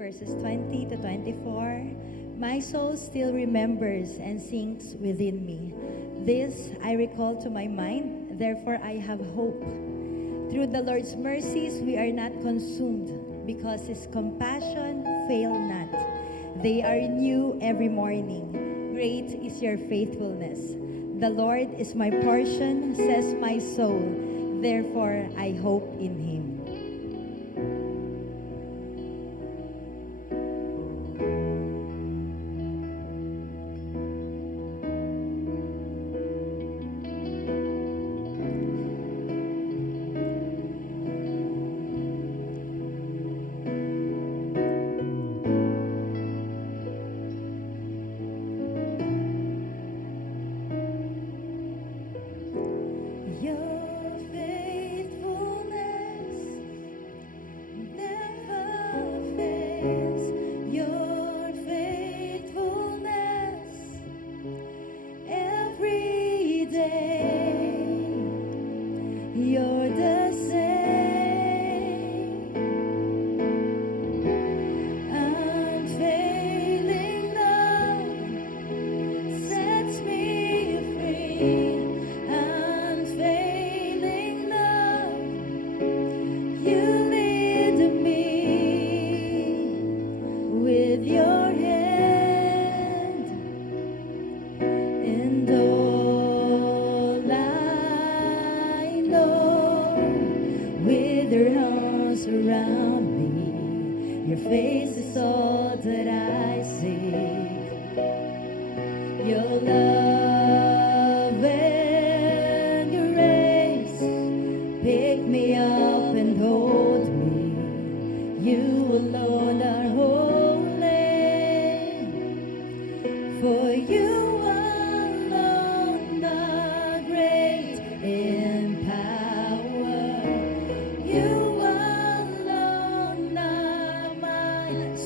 verses 20 to 24. My soul still remembers and sings within me. This I recall to my mind, therefore I have hope. Through the Lord's mercies we are not consumed, because His compassion fail not. They are new every morning. Great is your faithfulness. The Lord is my portion, says my soul. Therefore I hope in Him.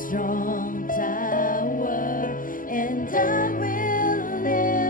Strong tower, and I will live.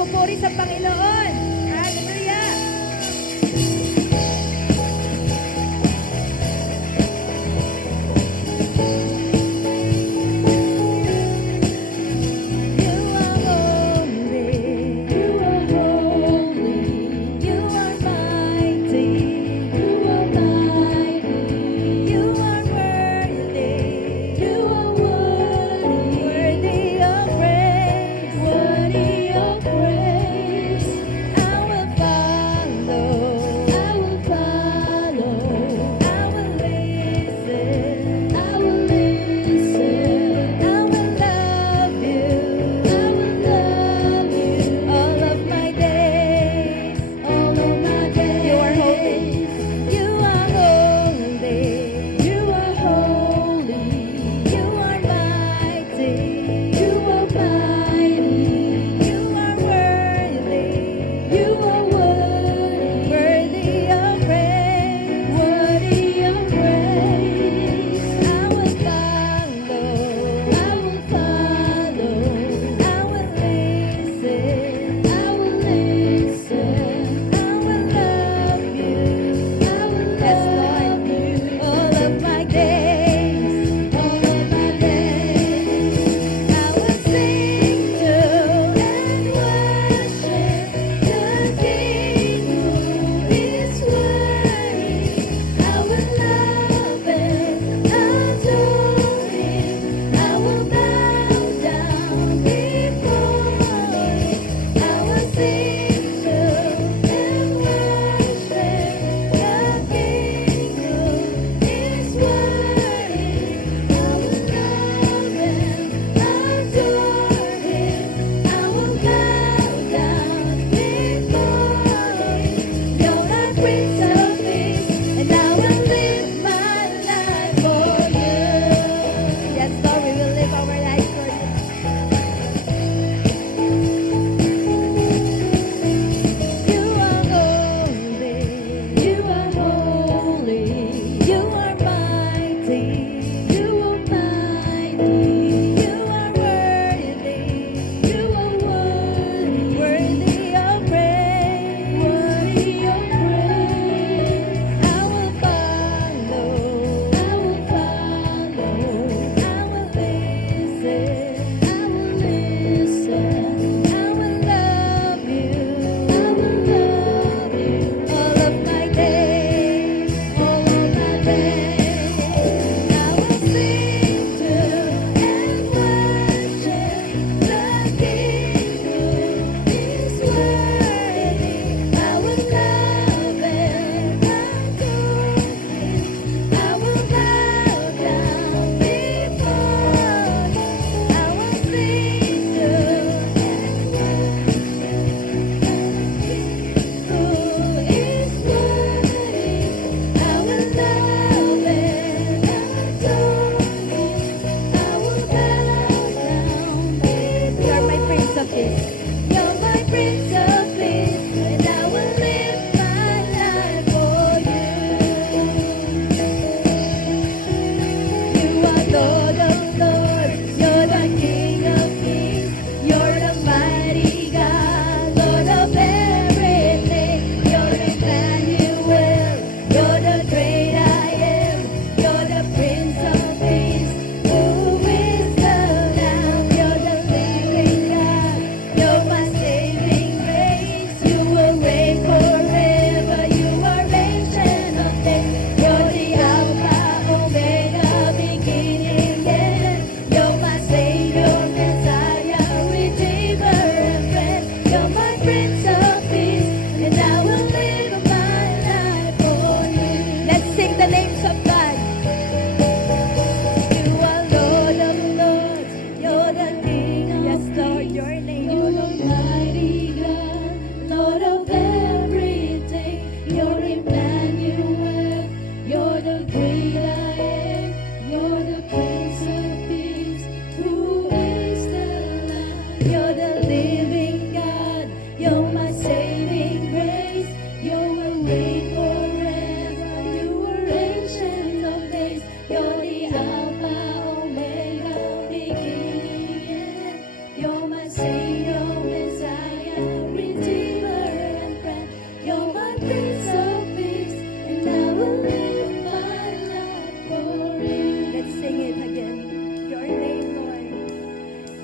Papupuri sa Panginoon. Hallelujah! You are holy. You are holy. You are mighty. You are mighty. You are worthy. You are worthy. Worthy of praise. Worthy of praise.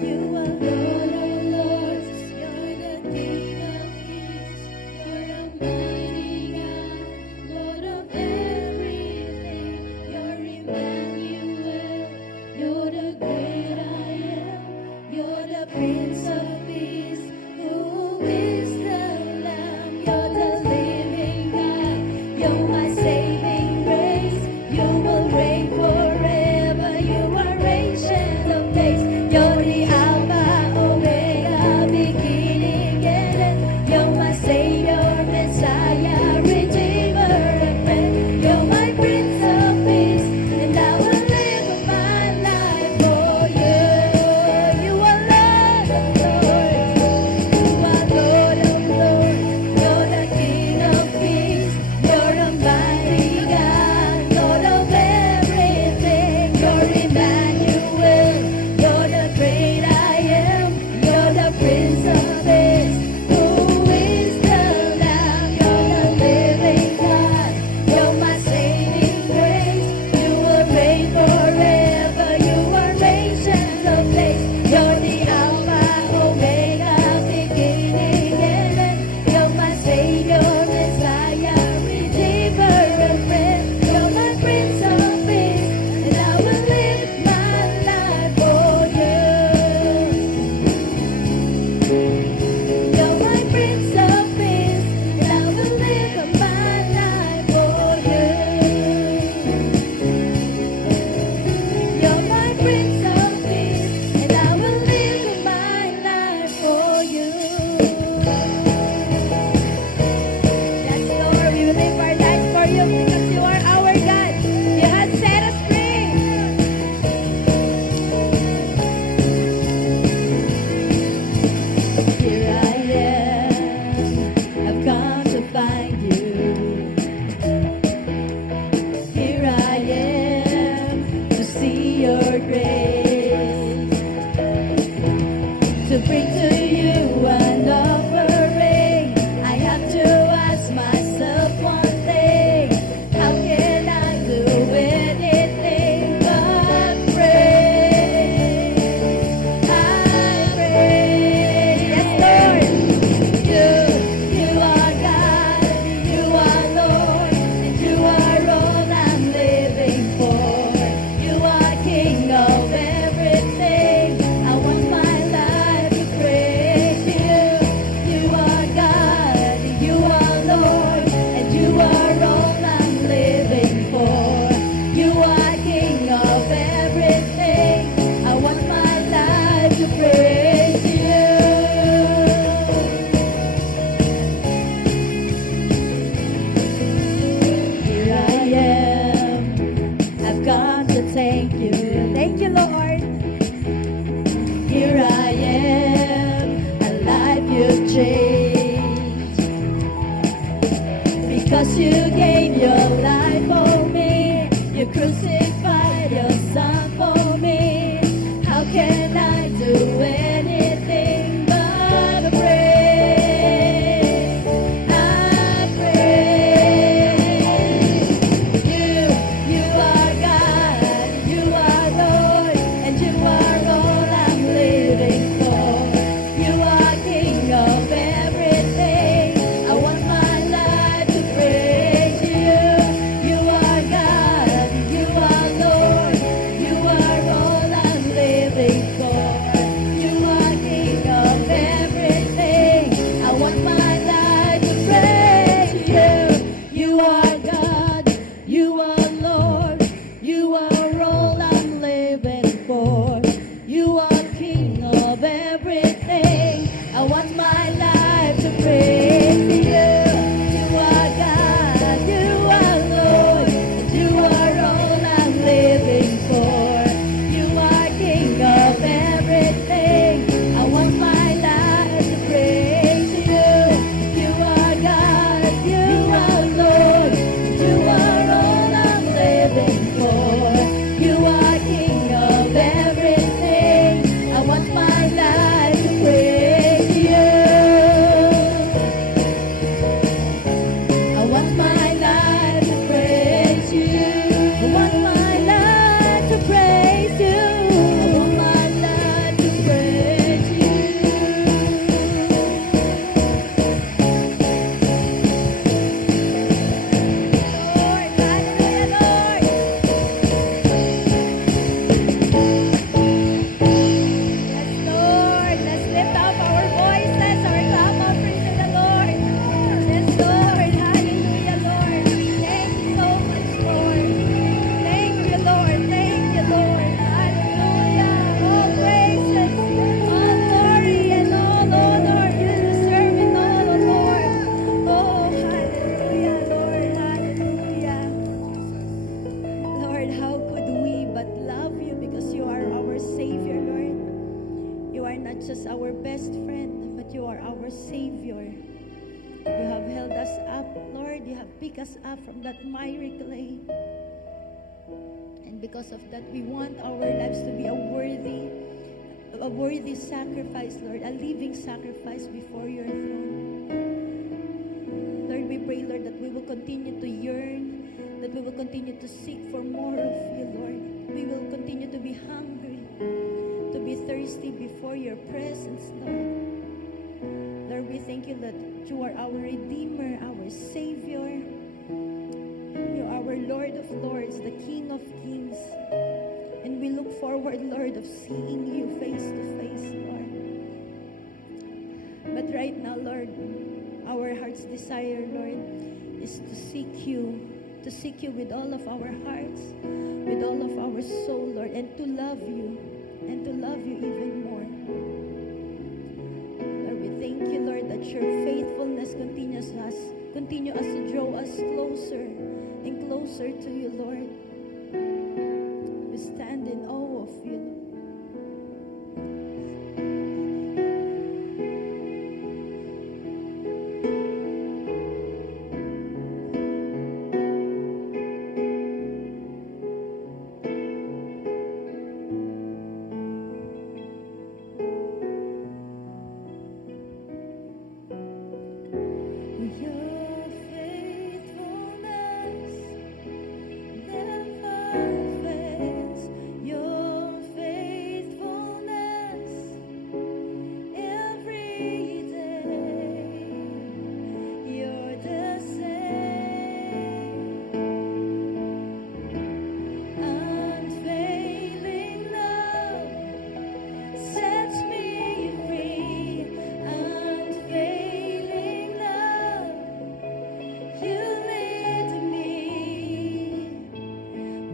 You are Lord of Lords. You're the King of Kings. You're a mighty God, Lord of everything. You're Emmanuel. You're the great I am. You're the Prince of Peace. Who is the Lamb? You're the living God. You're my saving grace. You will reign forever. You are ancient of days. You're the Alpha, Omega, beginning and end. You're my Savior, Messiah, Redeemer, and friend. You're my Prince of Peace, and I will live my life for you. You are Lord of Lords. You are Lord of Lords. You're the King of Kings. You're a mighty God, Lord of everything. You're Emmanuel. You're the great I am. You're the Prince of Peace. Who is the Lamb? You're the living God. You're my saving grace. You will reign forever. You are ancient of days. You're the Alpha, Omega, beginning and end. You're my Savior, Messiah, Redeemer, and friend. You're my Prince of Peace, and I will live my life for you. You're my Prince of Peace, and I will live my life for you. You're my Prince of Peace, and I will live my life for you. Yes, Lord, we will live our lives for you because you are our God. You have set us free. Here I am, I've come to find you. Here I am to see your grace, to bring to you an offering. I have to ask myself one thing: how can I do anything but pray? I pray, yes, Lord. You are God, you are Lord, and you are all I'm living for. You are King of everything. I want my life to praise our best friend, but you are our Savior. You have held us up, Lord. You have picked us up from that miry clay. And because of that, we want our lives to be a worthy sacrifice, Lord, a living sacrifice before your throne. Lord, we pray, Lord, that we will continue to yearn, that we will continue to seek for more of you, Lord. We will continue to be hungry, to be thirsty before your presence, Lord. Lord, we thank you that you are our Redeemer, our Savior. You are our Lord of Lords, the King of Kings. And we look forward, Lord, of seeing you face to face, Lord. But right now, Lord, our heart's desire, Lord, is to seek you with all of our hearts, with all of our soul, Lord, and to love you even more. Lord, we thank you, Lord, that your faithfulness continues to draw us closer and closer to you, Lord. We stand in awe of you, Lord.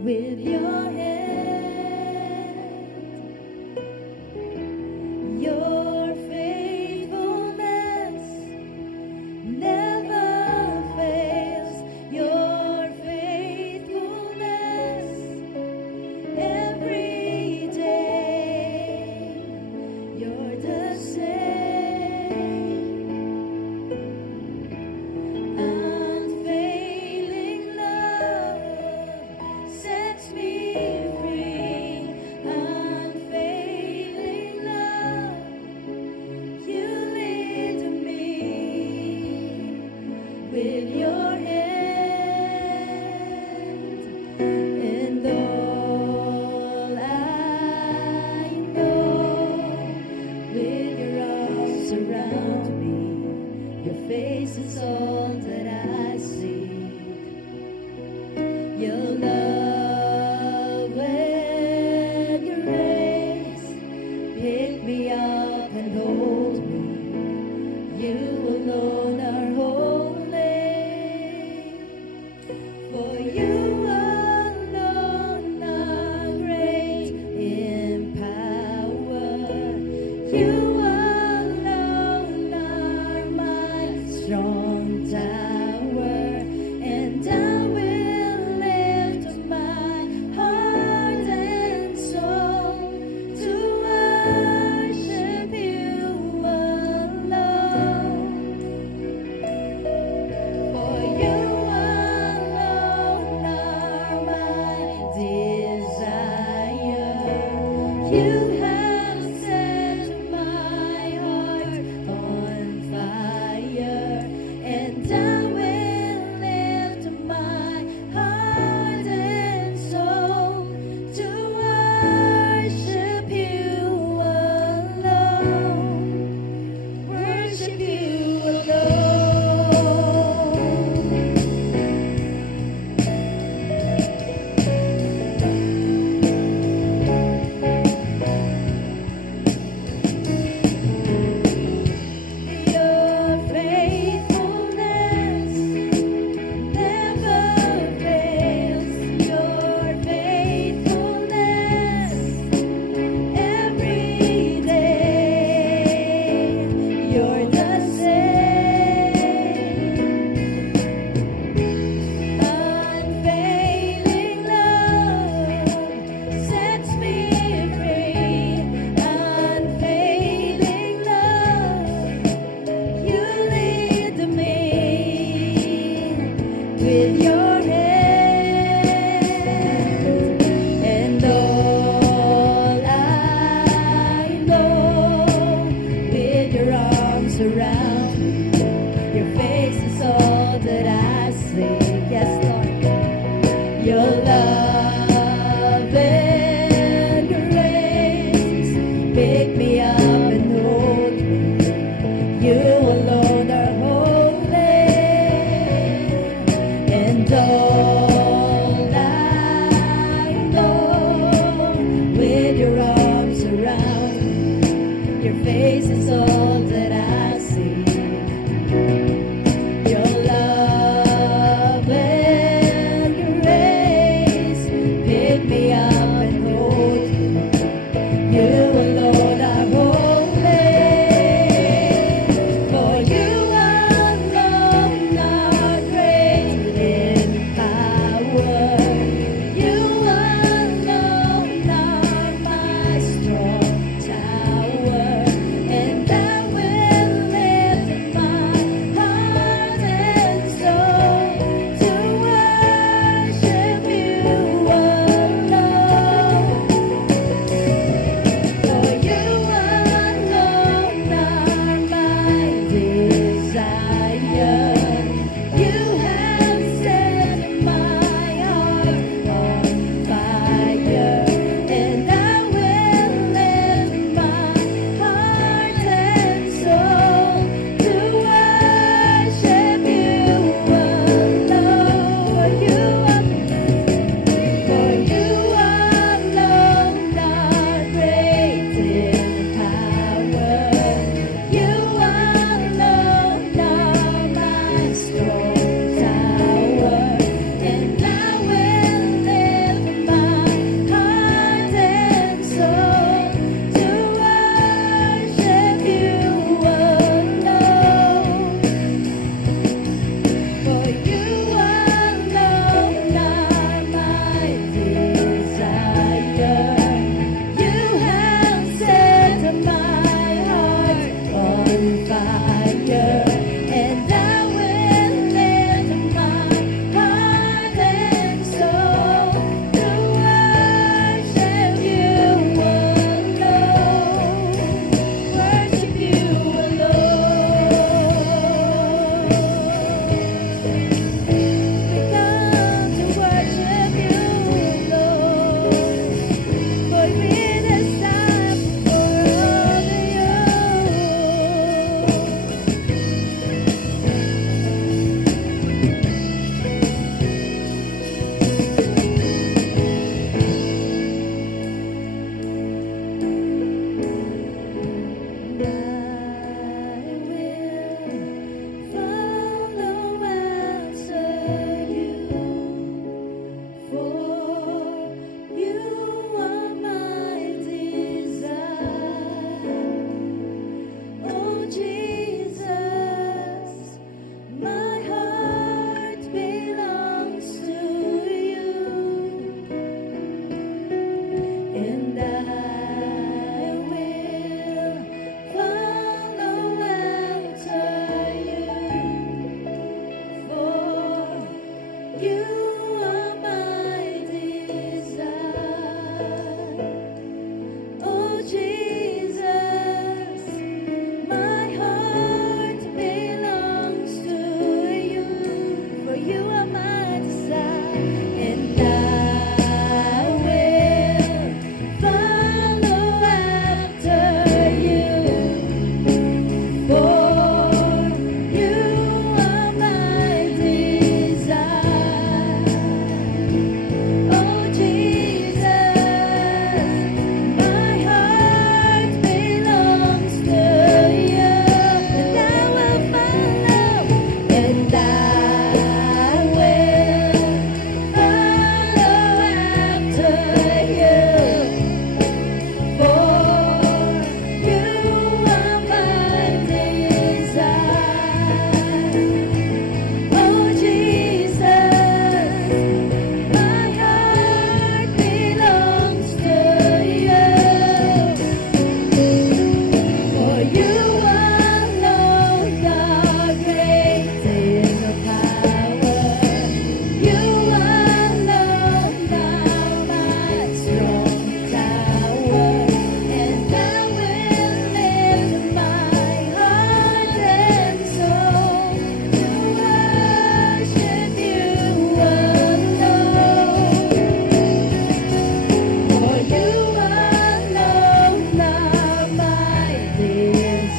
With your hand, your faithfulness never fails. Your faithfulness every day. You're the same. Unfailing love sets me free. Unfailing love, you lead me with your hand. And all I know, with your arms around me, your face is all that I see. Your love and your grace pick me up and hold me. You alone are holy. For you alone are great in power. You alone are my strong tower. And I will lift my heart and soul to worship you alone. For you alone are my desire. You have set my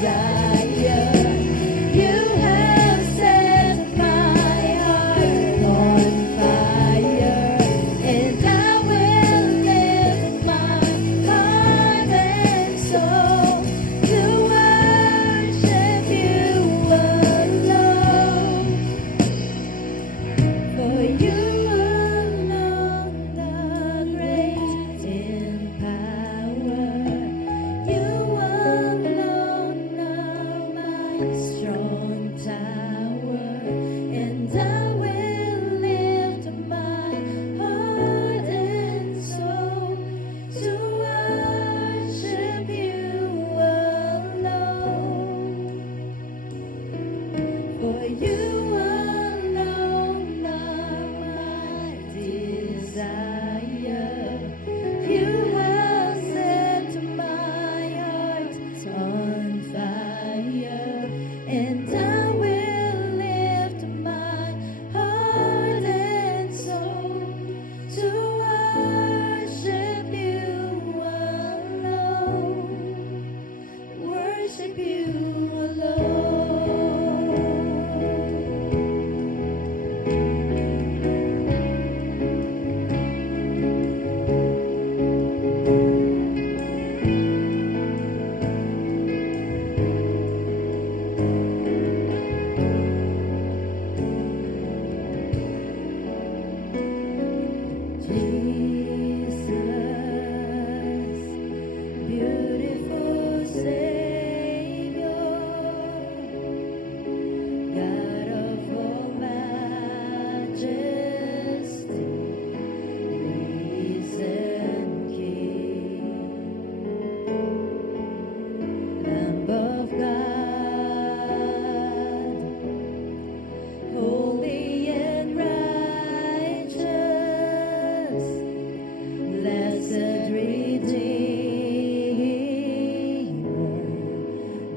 desire. You have set my heart on fire, and I will lift my heart and soul to worship you alone. For you alone are great in power. You alone are my strong tower, and I will lift my heart and soul to worship you alone. For you alone are my desire. You have set my heart on fire, and I will lift my heart and soul to worship you alone. Worship you alone. Jesus, beautiful Savior, God of all majesty, risen King, Lamb of God, holy and righteous, blessed Redeemer,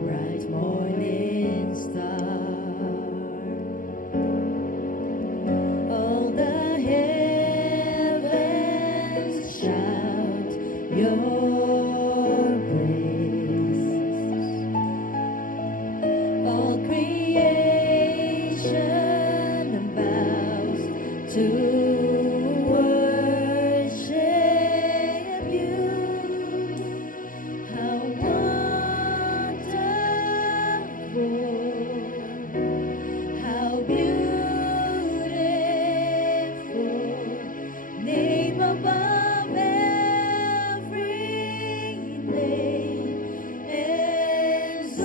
bright morning star. All the heavens shout your praise. All creation bows to worship you. How wonderful, how beautiful, name above every name, exalted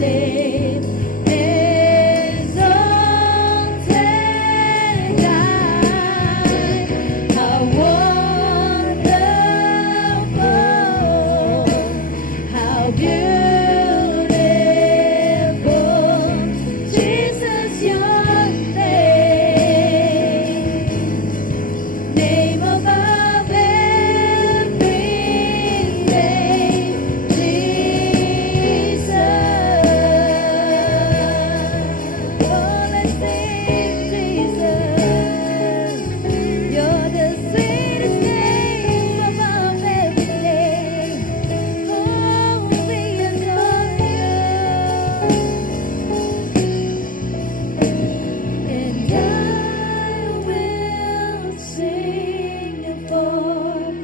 name exalted high. How wonderful, how beautiful, Jesus, your name above every name, Jesus. Oh, let's sing Jesus. You're the sweetest name above every name. Oh, we adore you. And I will sing forever.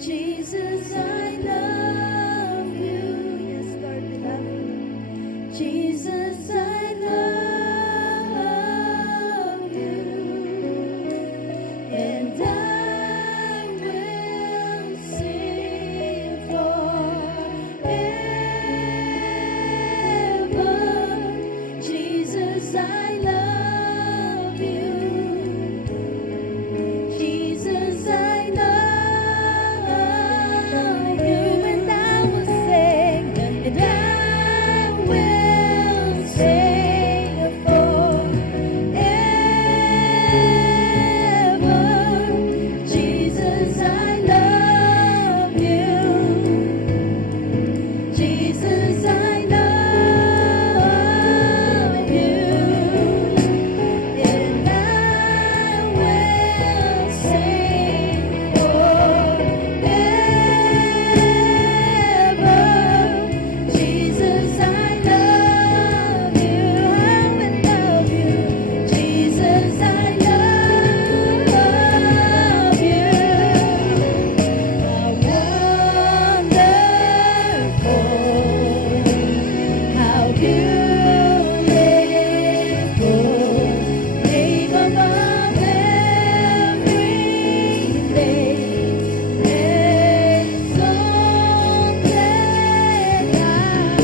Jesus, I love you. Yes, Lord, we love you. Jesus, I love you. And I will sing forever. Jesus, I love you. Jesus, I love you. And I will sing, and I will sing forever. Jesus, I love you. Jesus, I love you. And I will sing forever. Jesus, I love you. I will love you. Jesus, I love you. How wonderful, how beautiful, name above every name, exalted high.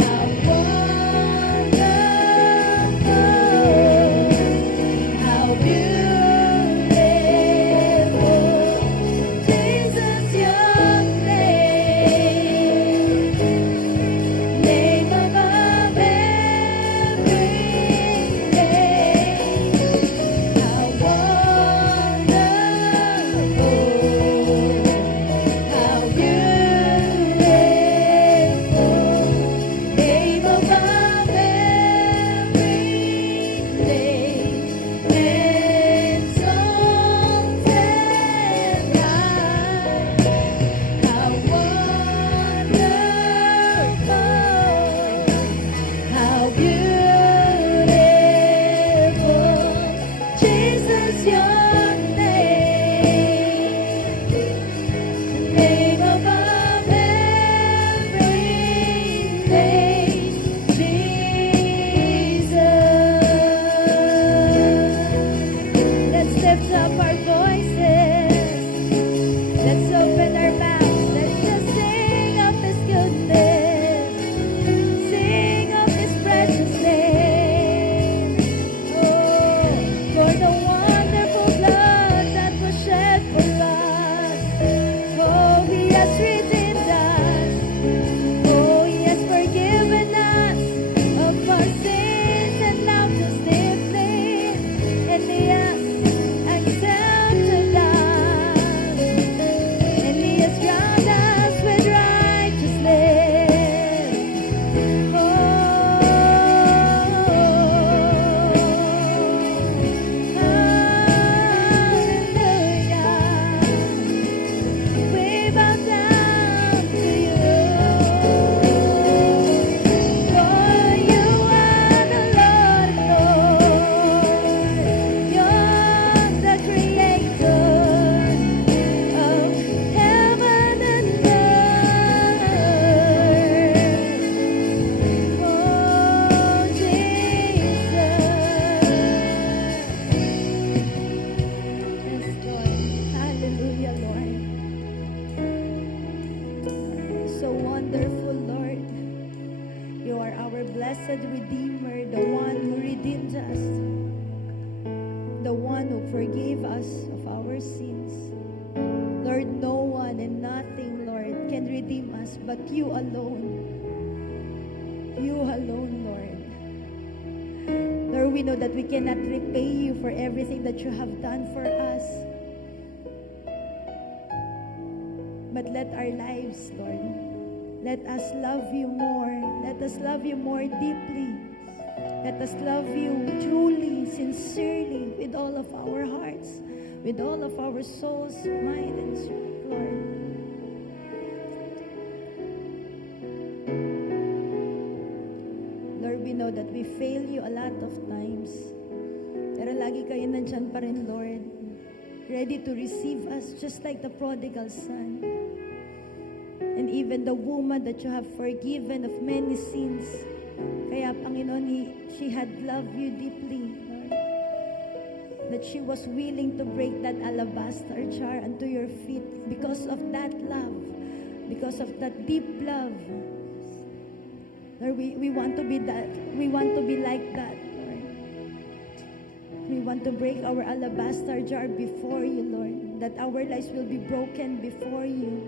How wonderful, how beautiful, Jesus, your name above every name. How wonderful, how beautiful, name above every name, exalted high. How wonderful, how beautiful, Jesus, your name above every name, Jesus. Let's lift up our voices. Let's open our mouths. Let's just sing of His goodness. Sing of His precious name. Oh, for the wonderful blood that was shed for us. Oh, He has redeemed us. Oh, He has forgiven us of our sins and loved us deeply. And He has accepted us. And He has crowned us with righteousness. Oh, hallelujah. We bow down wonderful, Lord. You are our blessed Redeemer, the one who redeemed us, the one who forgave us of our sins. Lord, no one and nothing, Lord, can redeem us but you alone. You alone, Lord. Lord, we know that we cannot repay you for everything that you have done for us. But let our lives, Lord, let us love you more. Let us love you more deeply. Let us love you truly, sincerely, with all of our hearts, with all of our souls, mind, and strength, Lord. Lord, we know that we fail you a lot of times. Pero lagi kayo nandyan pa rin, Lord, ready to receive us just like the prodigal son. And even the woman that you have forgiven of many sins. Kaya, Panginoon, she had loved you deeply, Lord. That she was willing to break that alabaster jar unto your feet because of that love, because of that deep love. Lord, we want to be that. We want to be like that, Lord. We want to break our alabaster jar before you, Lord. That our lives will be broken before you,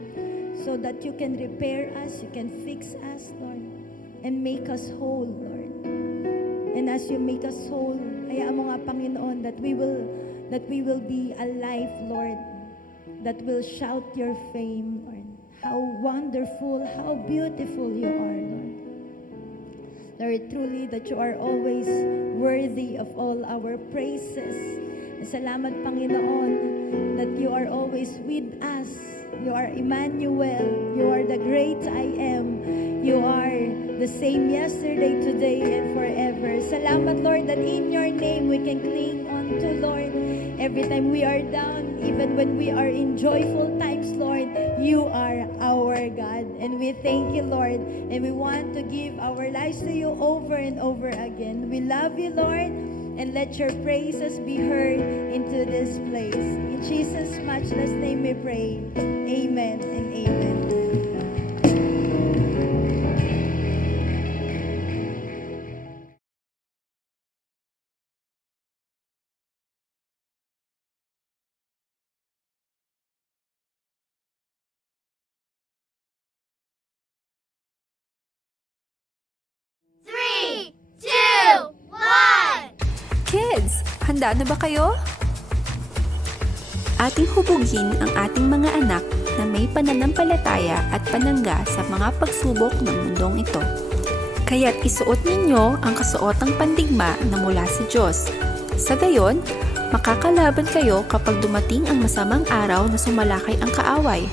so that you can repair us, you can fix us, Lord, and make us whole, Lord. And as you make us whole, hayaan mo nga, Panginoon, that we will be alive, Lord, that will shout your fame, Lord. How wonderful, how beautiful you are, Lord. Lord, truly that you are always worthy of all our praises. Salamat, Panginoon, that you are always with us. You are Emmanuel. You are the great I am. You are the same yesterday, today, and forever. Salamat, Lord, that in your name we can cling on to, Lord. Every time we are down, even when we are in joyful times, Lord, you are our God. And we thank you, Lord. And we want to give our lives to you over and over again. We love you, Lord. And let your praises be heard into this place. In Jesus' matchless name we pray. Amen and amen. Three, two, one. Kids, handa na ba kayo? Ating hubugin ang ating mga anak na may pananampalataya at panangga sa mga pagsubok ng mundong ito. Kaya't isuot ninyo ang kasuotang pandigma na mula sa Diyos. Sa gayon, makakalaban kayo kapag dumating ang masamang araw na sumalakay ang kaaway,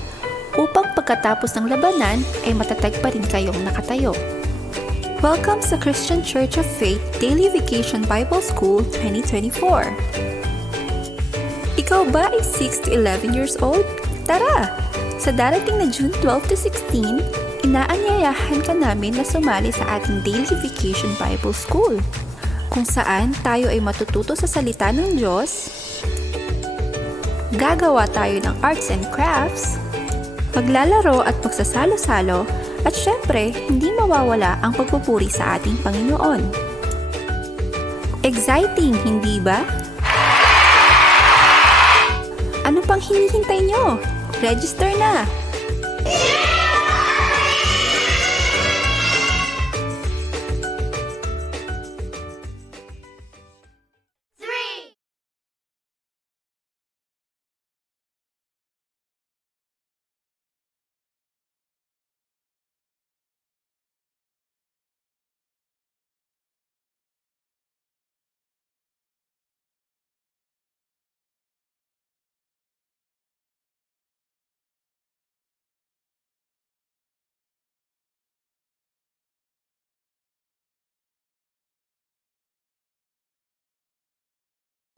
upang pagkatapos ng labanan ay matatag pa rin kayong nakatayo. Welcome sa Christian Church of Faith Daily Vacation Bible School 2024. Ikaw ba ay 6 to 11 years old? Tara! Sa darating na June 12 to 16, inaanyayahan ka namin na sumali sa ating Daily Vacation Bible School, kung saan tayo ay matututo sa salita ng Diyos, gagawa tayo ng arts and crafts, maglalaro at magsasalo-salo, at syempre, hindi mawawala ang pagpupuri sa ating Panginoon. Exciting, hindi ba? Ano pang hinihintay nyo? Register na!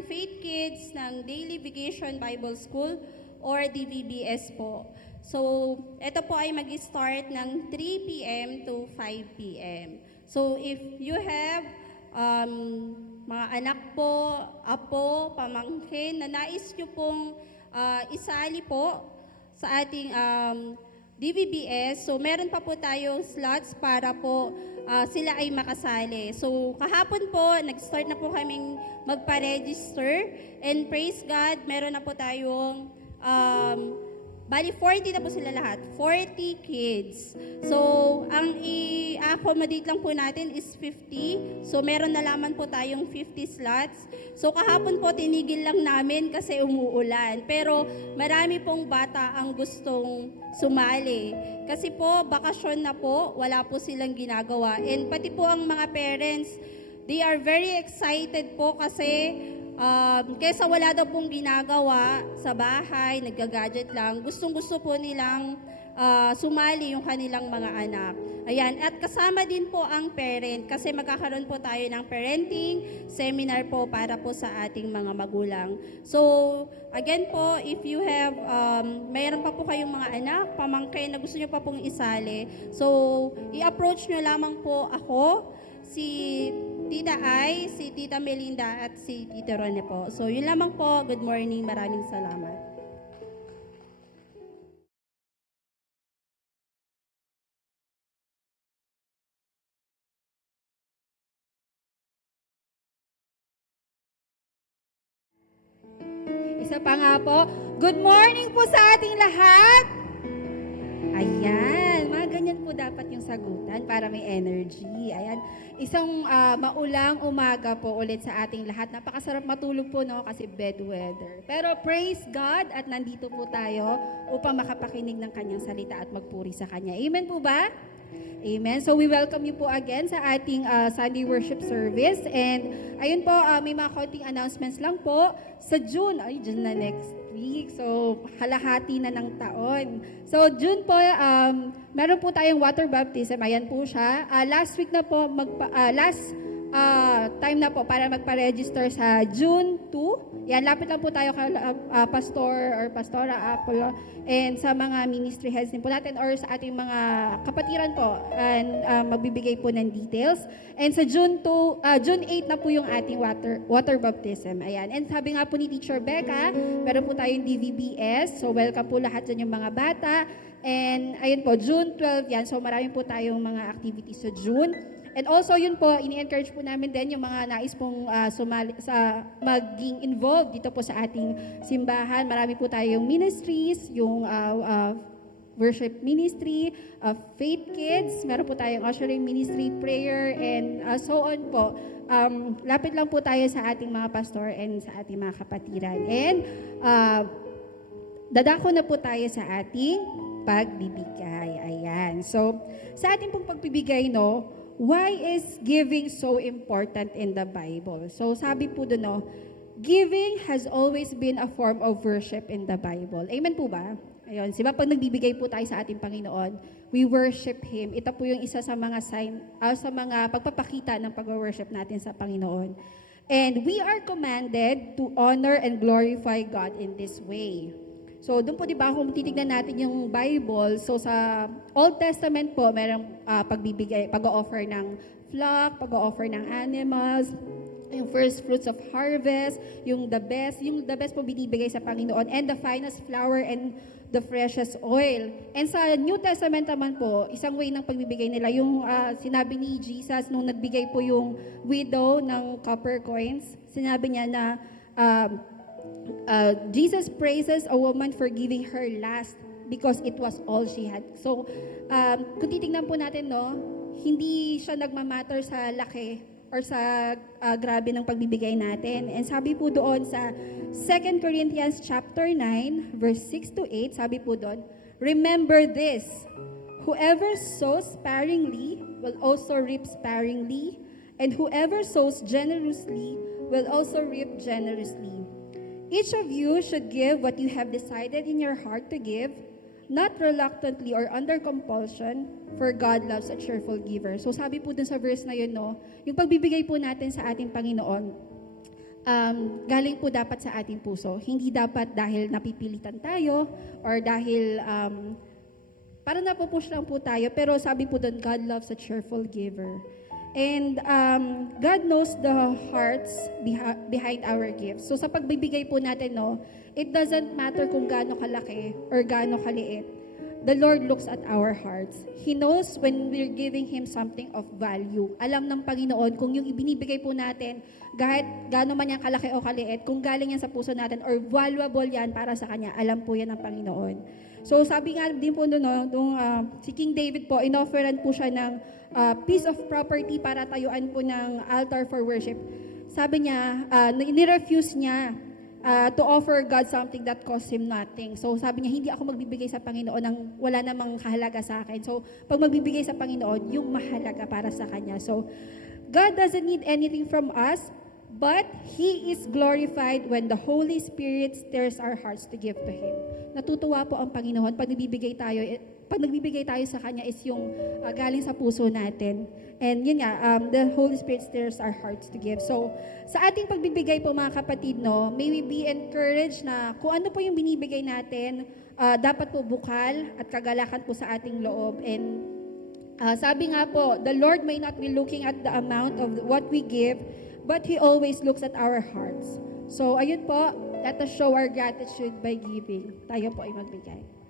Faith Kids ng Daily Vacation Bible School or DVBS po. So, ito po ay mag-start ng 3 p.m. to 5 p.m. So, if you have mga anak po, apo, pamangkin na nais nyo pong isali po sa ating DVBS. So meron pa po tayong slots para po sila ay makasali. So kahapon po, nag-start na po kaming magpa-register, and praise God, meron na po tayong bali 40 na po sila lahat, 40 kids. So ang i-accommodate lang po natin is 50. So meron na lamang po tayong 50 slots. So kahapon po tinigil lang namin kasi umuulan. Pero marami pong bata ang gustong sumali. Kasi po bakasyon na po, wala po silang ginagawa. And pati po ang mga parents, they are very excited po kasi kaysa wala daw pong ginagawa sa bahay, nagga-gadget lang, gustong-gusto po nilang sumali yung kanilang mga anak. Ayan, at kasama din po ang parent kasi magkakaroon po tayo ng parenting seminar po para po sa ating mga magulang. So, again po, if you have, mayroon pa po kayong mga anak, pamangkin na gusto nyo pa pong isali, so, i-approach nyo lamang po ako, si Tita Ai, si Tita Melinda, at si Tita Rone po. So, yun lamang po. Good morning. Maraming salamat. Isa pa nga po, good morning po sa ating lahat! Ayan, mga ganyan po dapat yung sagutan para may energy. Ayan, isang maulang umaga po ulit sa ating lahat. Napakasarap matulog po, no, kasi bed weather. Pero praise God at nandito po tayo upang makapakinig ng kanyang salita at magpuri sa kanya. Amen po ba? Amen. So we welcome you po again sa ating Sunday worship service. And ayun po, may mga konting announcements lang po. Sa June na next week. So halahati na ng taon. So June po, meron po tayong water baptism. Ayan po siya. Last week na po, time na po para magpa-register sa June 2. Yan, lapit lang po tayo kay Pastor or Pastora Apollo and sa mga ministry heads din po natin or sa ating mga kapatiran po and magbibigay po ng details. And sa June 8 na po yung ating water baptism. Ayan. And sabi nga po ni Teacher Becca, meron po tayong DVBS. So welcome po lahat dyan yung mga bata. And ayun po, June 12 yan. So marami po tayong mga activities sa June. And also yun po, ini-encourage po namin din yung mga nais pong maging involved dito po sa ating simbahan. Marami po tayong ministries, yung worship ministry, faith kids, meron po tayong ushering ministry, prayer, and so on po. Lapit lang po tayo sa ating mga pastor and sa ating mga kapatiran. And dadako na po tayo sa ating pagbibigay. Ayan. So, sa ating pong pagbibigay, no, why is giving so important in the Bible? So sabi po doon, no, giving has always been a form of worship in the Bible. Amen po ba? Ayun, diba pag nagbibigay po tayo sa ating Panginoon, we worship Him. Ito po yung isa sa mga sa mga pagpapakita ng pag-worship natin sa Panginoon. And we are commanded to honor and glorify God in this way. So, doon po, di ba, kung titignan natin yung Bible, so sa Old Testament po, merong pag-o-offer ng flock, pag-o-offer ng animals, yung first fruits of harvest, yung the best po binibigay sa Panginoon, and the finest flour and the freshest oil. And sa New Testament naman po, isang way ng pagbibigay nila, yung sinabi ni Jesus, nung nagbigay po yung widow ng copper coins, sinabi niya na, Jesus praises a woman for giving her last because it was all she had. So, kung titignan po natin, no, hindi siya nagmamatter sa laki or sa grabe ng pagbibigay natin. And sabi po doon sa 2 Corinthians chapter 9, verse 6 to 8, sabi po doon, remember this, whoever sows sparingly will also reap sparingly, and whoever sows generously will also reap generously. Each of you should give what you have decided in your heart to give, not reluctantly or under compulsion, for God loves a cheerful giver. So sabi po dun sa verse na yun, no, yung pagbibigay po natin sa ating Panginoon, galing po dapat sa ating puso. Hindi dapat dahil napipilitan tayo or dahil parang napupush lang po tayo. Pero sabi po dun, God loves a cheerful giver. And God knows the hearts behind our gifts. So sa pagbibigay po natin, no, it doesn't matter kung gaano kalaki or gaano kaliit. the Lord looks at our hearts. He knows when we're giving Him something of value. Alam ng Panginoon kung yung ibinibigay po natin, kahit gaano man yan kalaki o kaliit, kung galing yan sa puso natin or valuable yan para sa Kanya, alam po yan ng Panginoon. So sabi nga din po si King David po, inofferan po siya ng piece of property para tayuan po ng altar for worship. Sabi niya, nirefuse niya to offer God something that cost him nothing. So sabi niya, hindi ako magbibigay sa Panginoon ng wala namang kahalaga sa akin. So pag magbibigay sa Panginoon, yung mahalaga para sa Kanya. So God doesn't need anything from us, but He is glorified when the Holy Spirit stirs our hearts to give to Him. Natutuwa po ang Panginoon pag nagbibigay tayo sa Kanya is yung galing sa puso natin. And yun nga, the Holy Spirit stirs our hearts to give. So, sa ating pagbibigay po mga kapatid, may we be encouraged na kung ano po yung binibigay natin, dapat po bukal at kagalakan po sa ating loob. And sabi nga po, the Lord may not be looking at the amount of what we give, but He always looks at our hearts. So, ayun po, let us show our gratitude by giving. Tayo po ay magbigay.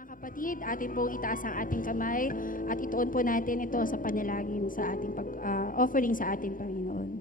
Mga kapatid, atin pong itaas ang ating kamay at ituon po natin ito sa panalangin sa ating offering sa ating Panginoon.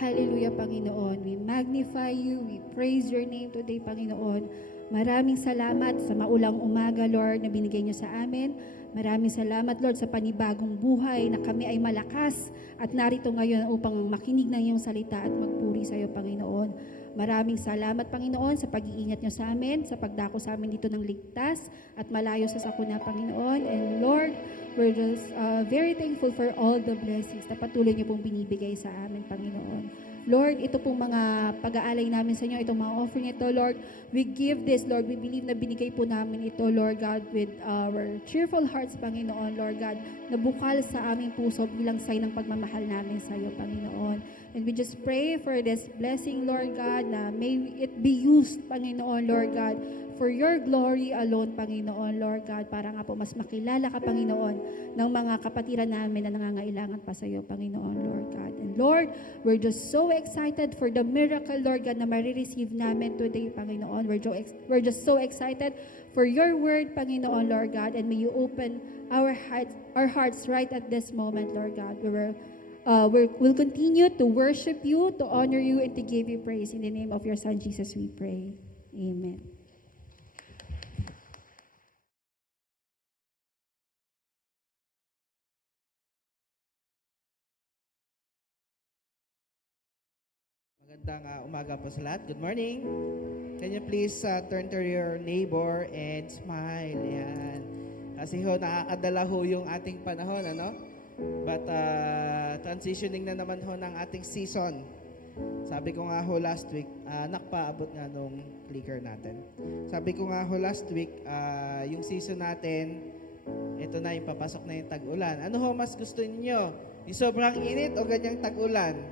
Hallelujah, Panginoon. We magnify You. We praise Your name today, Panginoon. Maraming salamat sa maulang umaga, Lord, na binigay Niyo sa amin. Maraming salamat, Lord, sa panibagong buhay na kami ay malakas at narito ngayon upang makinig ng Iyong salita at magpuri sa Iyo, Panginoon. Maraming salamat, Panginoon, sa pag-iingat Niyo sa amin, sa pagdako sa amin dito ng ligtas at malayo sa sakuna, Panginoon. And Lord, we're just very thankful for all the blessings na patuloy Niyo pong binibigay sa amin, Panginoon. Lord, ito pong mga pag-aalay namin sa inyo, itong mga offering ito, Lord, we give this, Lord, we believe na binigay po namin ito, Lord God, with our cheerful hearts, Panginoon, Lord God, na bukal sa aming puso bilang sign ng pagmamahal namin sa iyo, Panginoon. And we just pray for this blessing, Lord God, na may it be used, Panginoon, Lord God, for Your glory alone, Panginoon, Lord God, para nga po mas makilala ka, Panginoon, ng mga kapatiran namin na nangangailangan pa sa iyo, Panginoon, Lord God. And Lord, we're just so excited for the miracle, Lord God, na marireceive namin today, Panginoon. We're just so excited for Your word, Panginoon, Lord God, and may You open our hearts right at this moment, Lord God. We'll continue to worship You, to honor You, and to give You praise. In the name of Your Son, Jesus, we pray. Amen. Magandang umaga po sa lahat. Good morning. Can you please turn to your neighbor and smile? Yan. Kasi nakakadala yung ating panahon, ano? But transitioning na naman ng ating season. Sabi ko nga last week, nakpaabot nga nung clicker natin. Sabi ko nga last week, yung season natin, ito na yung papasok na yung tag-ulan. Ano mas gusto niyo? Yung sobrang init o ganyang tag-ulan?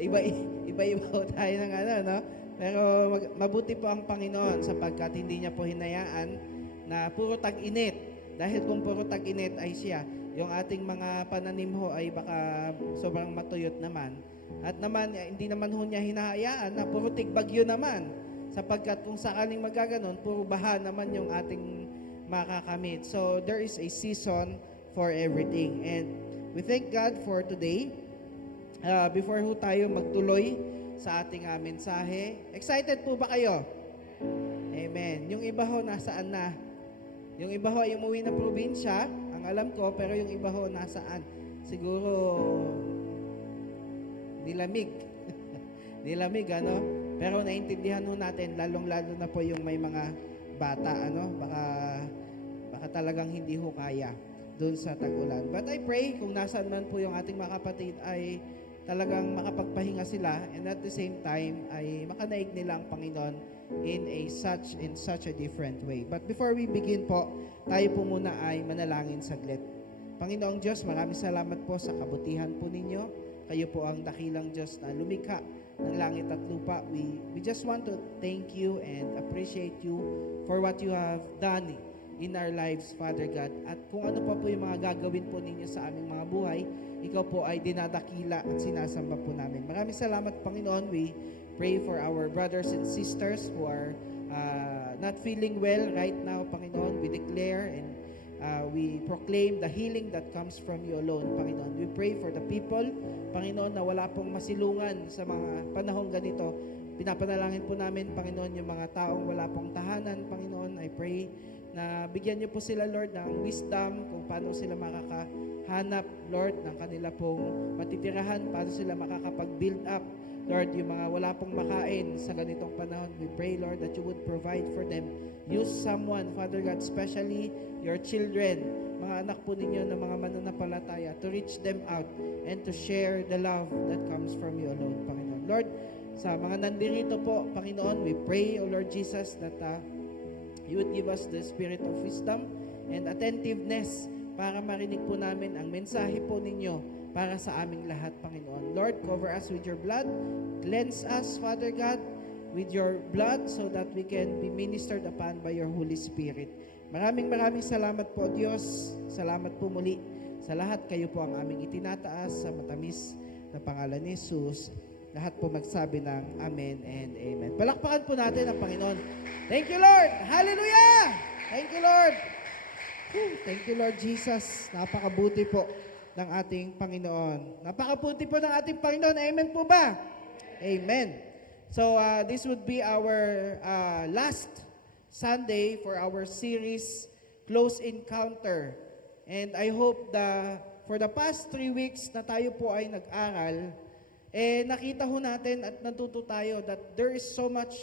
Iba-iba po tayo ng no? Pero mabuti po ang Panginoon sapagkat hindi Niya po hinayaan na puro tag-init. Dahil kung puro tag-init ay siya, yung ating mga pananim ay baka sobrang matuyot naman. At naman, hindi naman Niya hinahayaan na puro tigbagyo naman. Sapagkat kung sakaling magaganon, puro baha naman yung ating makakamit. So, there is a season for everything. And we thank God for today. Before tayo magtuloy sa ating mensahe, excited po ba kayo? Amen. Yung iba nasaan na? Yung iba ay umuwi ng probinsya, ang alam ko, pero yung iba nasaan? Siguro nilamig. Nilamig, ano? Pero naintindihan natin, lalong-lalo na po yung may mga bata, ano? Baka talagang hindi kaya doon sa tag-ulan. But I pray kung nasaan man po yung ating mga kapatid ay talagang makapagpahinga sila and at the same time ay makanaig nila ang Panginoon in such a different way. But before we begin po, tayo po muna ay manalangin saglit. Panginoong Diyos, maraming salamat po sa kabutihan po ninyo. Kayo po ang dakilang Diyos na lumikha ng langit at lupa. We just want to thank you and appreciate you for what you have done in our lives, Father God. At kung ano pa po yung mga gagawin po ninyo sa aming mga buhay, ikaw po ay dinadakila at sinasamba po namin. Maraming salamat, Panginoon. We pray for our brothers and sisters who are not feeling well right now, Panginoon. We declare and we proclaim the healing that comes from you alone, Panginoon. We pray for the people, Panginoon, na wala pong masilungan sa mga panahong ganito. Pinapanalangin po namin, Panginoon, yung mga taong wala pong tahanan, Panginoon. I pray na bigyan niyo po sila, Lord, ng wisdom kung paano sila makakahanap, Lord, ng kanila pong matitirahan, paano sila makakapag-build up, Lord, yung mga wala pong makain sa ganitong panahon. We pray, Lord, that you would provide for them. Use someone, Father God, especially your children, mga anak po ninyo na mga mananampalataya, to reach them out and to share the love that comes from you alone, Panginoon. Lord, sa mga nandirito po, Panginoon, we pray, O Lord Jesus, that you would give us the spirit of wisdom and attentiveness para marinig po namin ang mensahe po ninyo para sa aming lahat, Panginoon. Lord, cover us with your blood. Cleanse us, Father God, with your blood so that we can be ministered upon by your Holy Spirit. Maraming salamat po, Diyos. Salamat po muli sa lahat. Kayo po ang aming itinataas sa matamis na pangalan ni Jesus. Lahat po magsabi ng Amen and Amen. Palakpakan po natin ang Panginoon. Thank you, Lord. Hallelujah! Thank you, Lord. Thank you, Lord Jesus. Napakabuti po ng ating Panginoon. Napakabuti po ng ating Panginoon. Amen po ba? Amen. So, this would be our last Sunday for our series, Close Encounter. And I hope for the past 3 weeks na tayo po ay nag-aral, nakita ho natin at natuto tayo that there is so much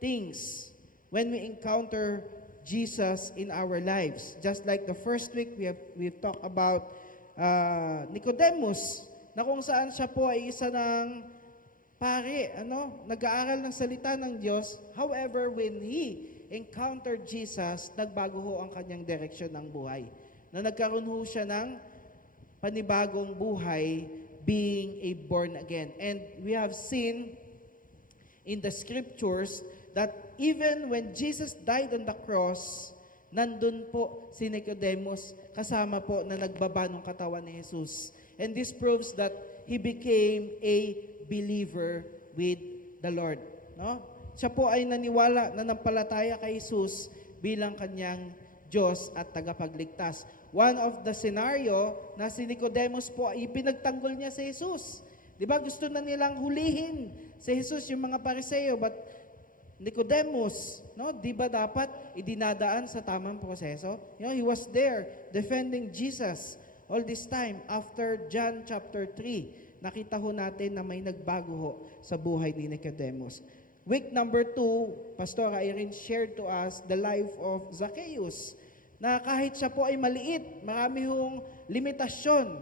things when we encounter Jesus in our lives. Just like the first week, we've talked about Nicodemus, na kung saan siya po ay isa ng pare, nag-aaral ng salita ng Diyos. However, when he encountered Jesus, nagbago ho ang kanyang direksyon ng buhay. Na nagkaroon ho siya ng panibagong buhay, being a born again. And we have seen in the scriptures that even when Jesus died on the cross, nandun po si Nicodemus kasama po na nagbaba ng katawan ni Jesus. And this proves that he became a believer with the Lord. No? Siya po ay naniwala, nanampalataya kay Jesus bilang kanyang Diyos at tagapagligtas. One of the scenario na si Nicodemus po ay pinagtanggol niya si Jesus. Di ba gusto na nilang hulihin si Jesus yung mga Pariseo, but Nicodemus, di ba dapat idinadaan sa tamang proseso? He was there defending Jesus all this time. After John chapter 3, nakita ho natin na may nagbago ho sa buhay ni Nicodemus. Week number 2, Pastor Irene shared to us the life of Zacchaeus, na kahit siya po ay maliit, marami hong limitasyon.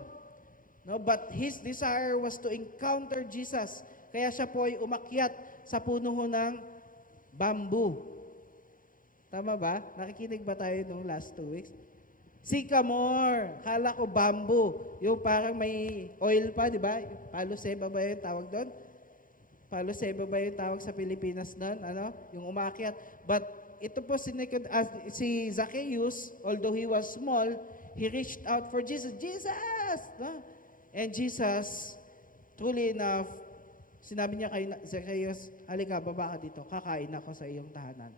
But his desire was to encounter Jesus. Kaya siya po ay umakyat sa puno ho ng bamboo. Tama ba? Nakikinig ba tayo nung last 2 weeks? Sycamore. Kala ko bamboo. Yung parang may oil pa, di ba? Palo seba ba yung tawag doon? Palo seba ba yung tawag sa Pilipinas doon? Yung umakyat. But ito po si Zacchaeus, although he was small, he reached out for Jesus. Jesus! And Jesus, truly enough, sinabi niya kay Zacchaeus, halika, baba ka dito, kakain ako sa iyong tahanan.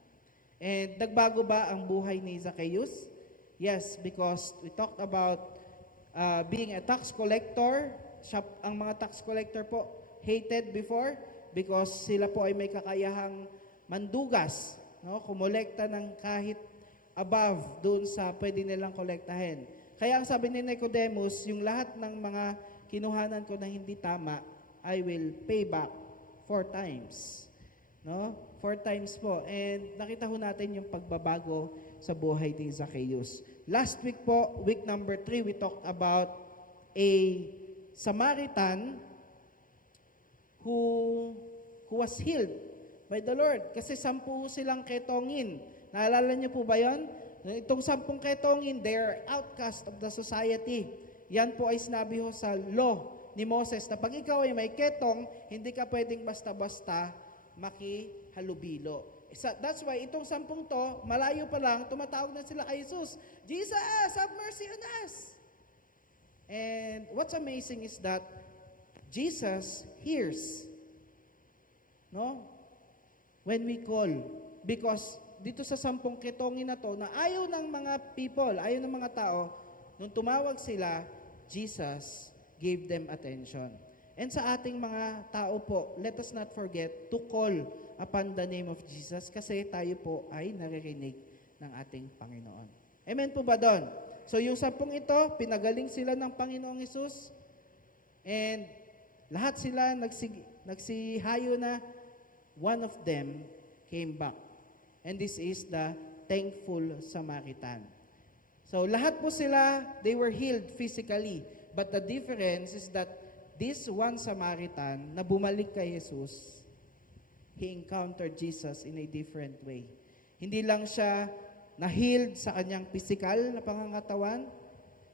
And nagbago ba ang buhay ni Zacchaeus? Yes, because we talked about being a tax collector. Ang mga tax collector po hated before because sila po ay may kakayahang mandugas, kumolekta ng kahit above doon sa pwede nilang kolektahin. Kaya ang sabi ni Nicodemus, yung lahat ng mga kinuhanan ko na hindi tama, I will pay back 4 times. 4 times po. And nakita ho natin yung pagbabago sa buhay ni Zacchaeus. Last week po, week number 3, we talked about a Samaritan who was healed by the Lord. Kasi 10 silang ketongin. Naalala niyo po ba yon? Itong 10 ketongin, they are outcast of the society. Yan po ay sinabi ho sa law ni Moses na pag ikaw ay may ketong, hindi ka pwedeng basta-basta makihalubilo. That's why itong 10 to, malayo pa lang, tumatawag na sila kay Jesus, Jesus, have mercy on us! And what's amazing is that Jesus hears. No? When we call. Because dito sa 10 ketongin na to, na ayaw ng mga people, ayaw ng mga tao, nung tumawag sila, Jesus gave them attention. And sa ating mga tao po, let us not forget to call upon the name of Jesus kasi tayo po ay naririnig ng ating Panginoon. Amen po ba doon? So yung 10 ito, pinagaling sila ng Panginoong Hesus and lahat sila nagsihayo na one of them came back. And this is the thankful Samaritan. So lahat po sila, they were healed physically. But the difference is that this one Samaritan na bumalik kay Jesus, he encountered Jesus in a different way. Hindi lang siya na-healed sa kanyang physical na pangangatawan,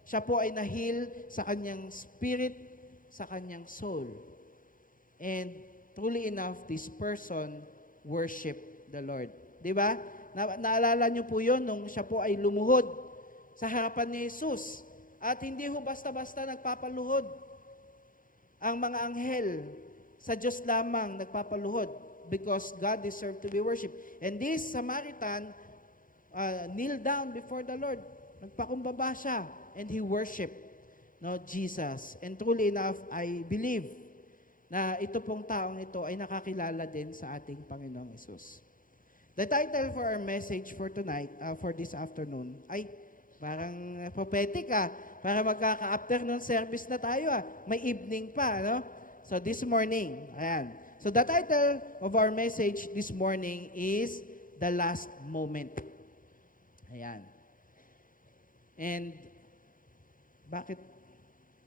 siya po ay na-heal sa kanyang spirit, sa kanyang soul. And truly enough, this person worshiped the Lord. Diba? Naalala niyo po yun nung siya po ay lumuhod sa harapan ni Jesus. At hindi ho basta-basta nagpapaluhod. Ang mga anghel sa Diyos lamang nagpapaluhod because God deserved to be worshipped. And this Samaritan kneel down before the Lord. Nagpakumbaba siya and he worshiped Jesus. And truly enough, I believe na ito pong taong ito ay nakakilala din sa ating Panginoong Hesus. The title for our message for tonight, for this afternoon, ay parang prophetic para magkaka-afternoon service na tayo May evening pa, no? So this morning, ayan. So the title of our message this morning is The Last Moment. Ayan. And bakit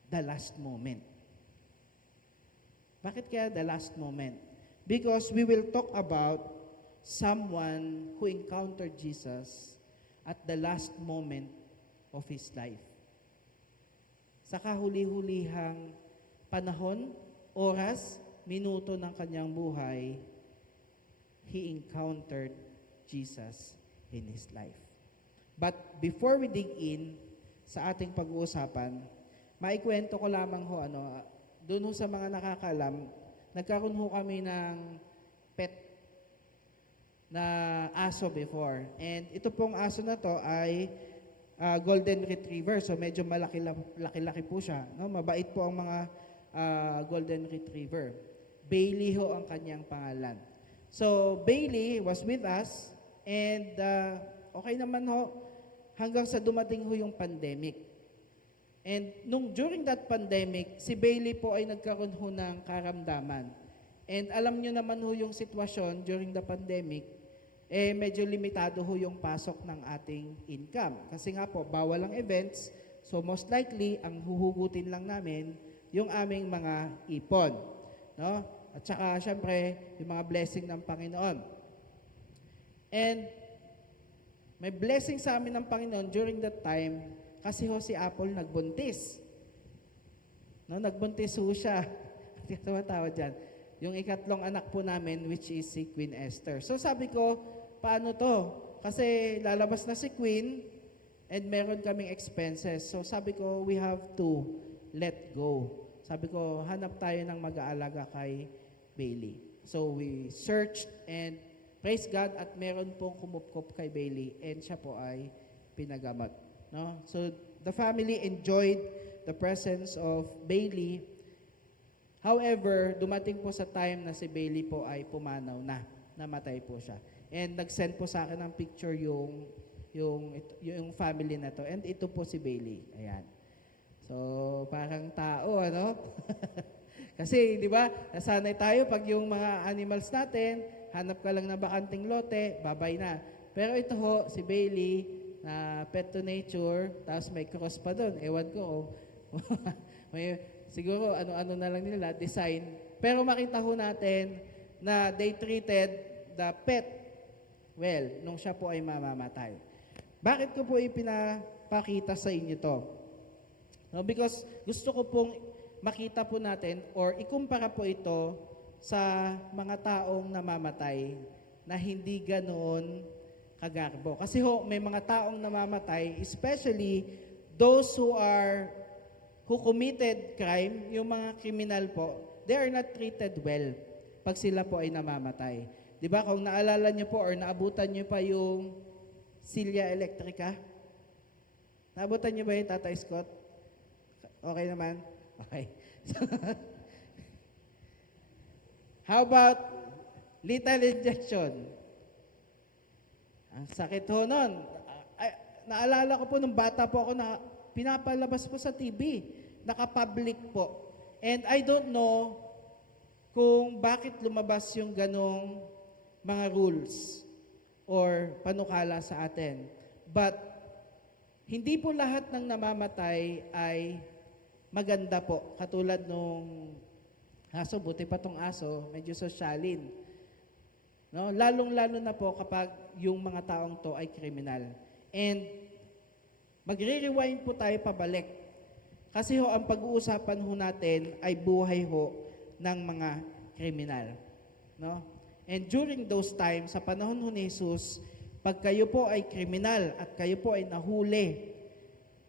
the last moment? Bakit kaya the last moment? Because we will talk about someone who encountered Jesus at the last moment of his life. Sa kahuli-hulihang panahon, oras, minuto ng kanyang buhay, he encountered Jesus in his life. But before we dig in sa ating pag-uusapan, maikwento ko lamang doon sa mga nakakalam, nagkaroon kami ng pet na aso before. And ito pong aso na to ay golden retriever. So medyo malaki-laki po siya. No? Mabait po ang mga golden retriever. Bailey ho ang kanyang pangalan. So Bailey was with us and okay naman ho hanggang sa dumating ho yung pandemic. And during that pandemic, si Bailey po ay nagkaroon ho ng karamdaman. And alam nyo naman ho yung sitwasyon during the pandemic, medyo limitado ho yung pasok ng ating income. Kasi nga po, bawal ang events, so most likely, ang huhugutin lang namin yung aming mga ipon. No? At saka, syempre, yung mga blessing ng Panginoon. And may blessing sa amin ng Panginoon during that time kasi ho si Apple nagbuntis. No, nagbuntis ho siya. Tawa-tawa dyan. Yung ikatlong anak po namin which is si Queen Esther. So sabi ko, paano to? Kasi lalabas na si Queen and meron kaming expenses. So sabi ko, we have to let go. Sabi ko, hanap tayo ng mag-aalaga kay Bailey. So we searched and praise God at meron pong kumupkop kay Bailey and siya po ay pinagamot. No? So the family enjoyed the presence of Bailey. However, dumating po sa time na si Bailey po ay pumanaw na. Namatay po siya. And nag-send po sa akin ng picture yung family na to. And ito po si Bailey. Ayan. So, parang tao, ano? Kasi, di ba, nasanay tayo pag yung mga animals natin, hanap ka lang na bakanting lote, babay na. Pero ito ho, si Bailey, na pet to nature, tapos may cross pa doon. Ewan ko, siguro ano-ano na lang nila, design. Pero makita ho natin na they treated the pet, well, nung siya po ay mamamatay. Bakit ko po ipinapakita sa inyo to? No, because gusto ko pong makita po natin or ikumpara po ito sa mga taong namamatay na hindi ganoon kagarbo. Kasi may mga taong namamatay, especially those who committed crime, yung mga kriminal po, they are not treated well pag sila po ay namamatay. Di ba? Kung naalala niyo po or naabutan niyo pa yung Silya Electrica, naabutan niyo ba yung Tatay Scott? Okay naman? Okay. How about lethal injection? Ang sakit ho nun. Naalala ko po nung bata po ako na pinapalabas po sa TV. Naka-public po. And I don't know kung bakit lumabas yung ganong mga rules or panukala sa atin. But hindi po lahat ng namamatay ay maganda po. Katulad nung aso, buti pa tong aso, medyo sosyalin. No? Lalong-lalo na po kapag yung mga taong to ay kriminal. And magre-rewind po tayo pabalik. Kasi ang pag-uusapan ho natin ay buhay ho ng mga kriminal. No? And during those times, sa panahon ho ni Jesus, pag kayo po ay kriminal at kayo po ay nahuli,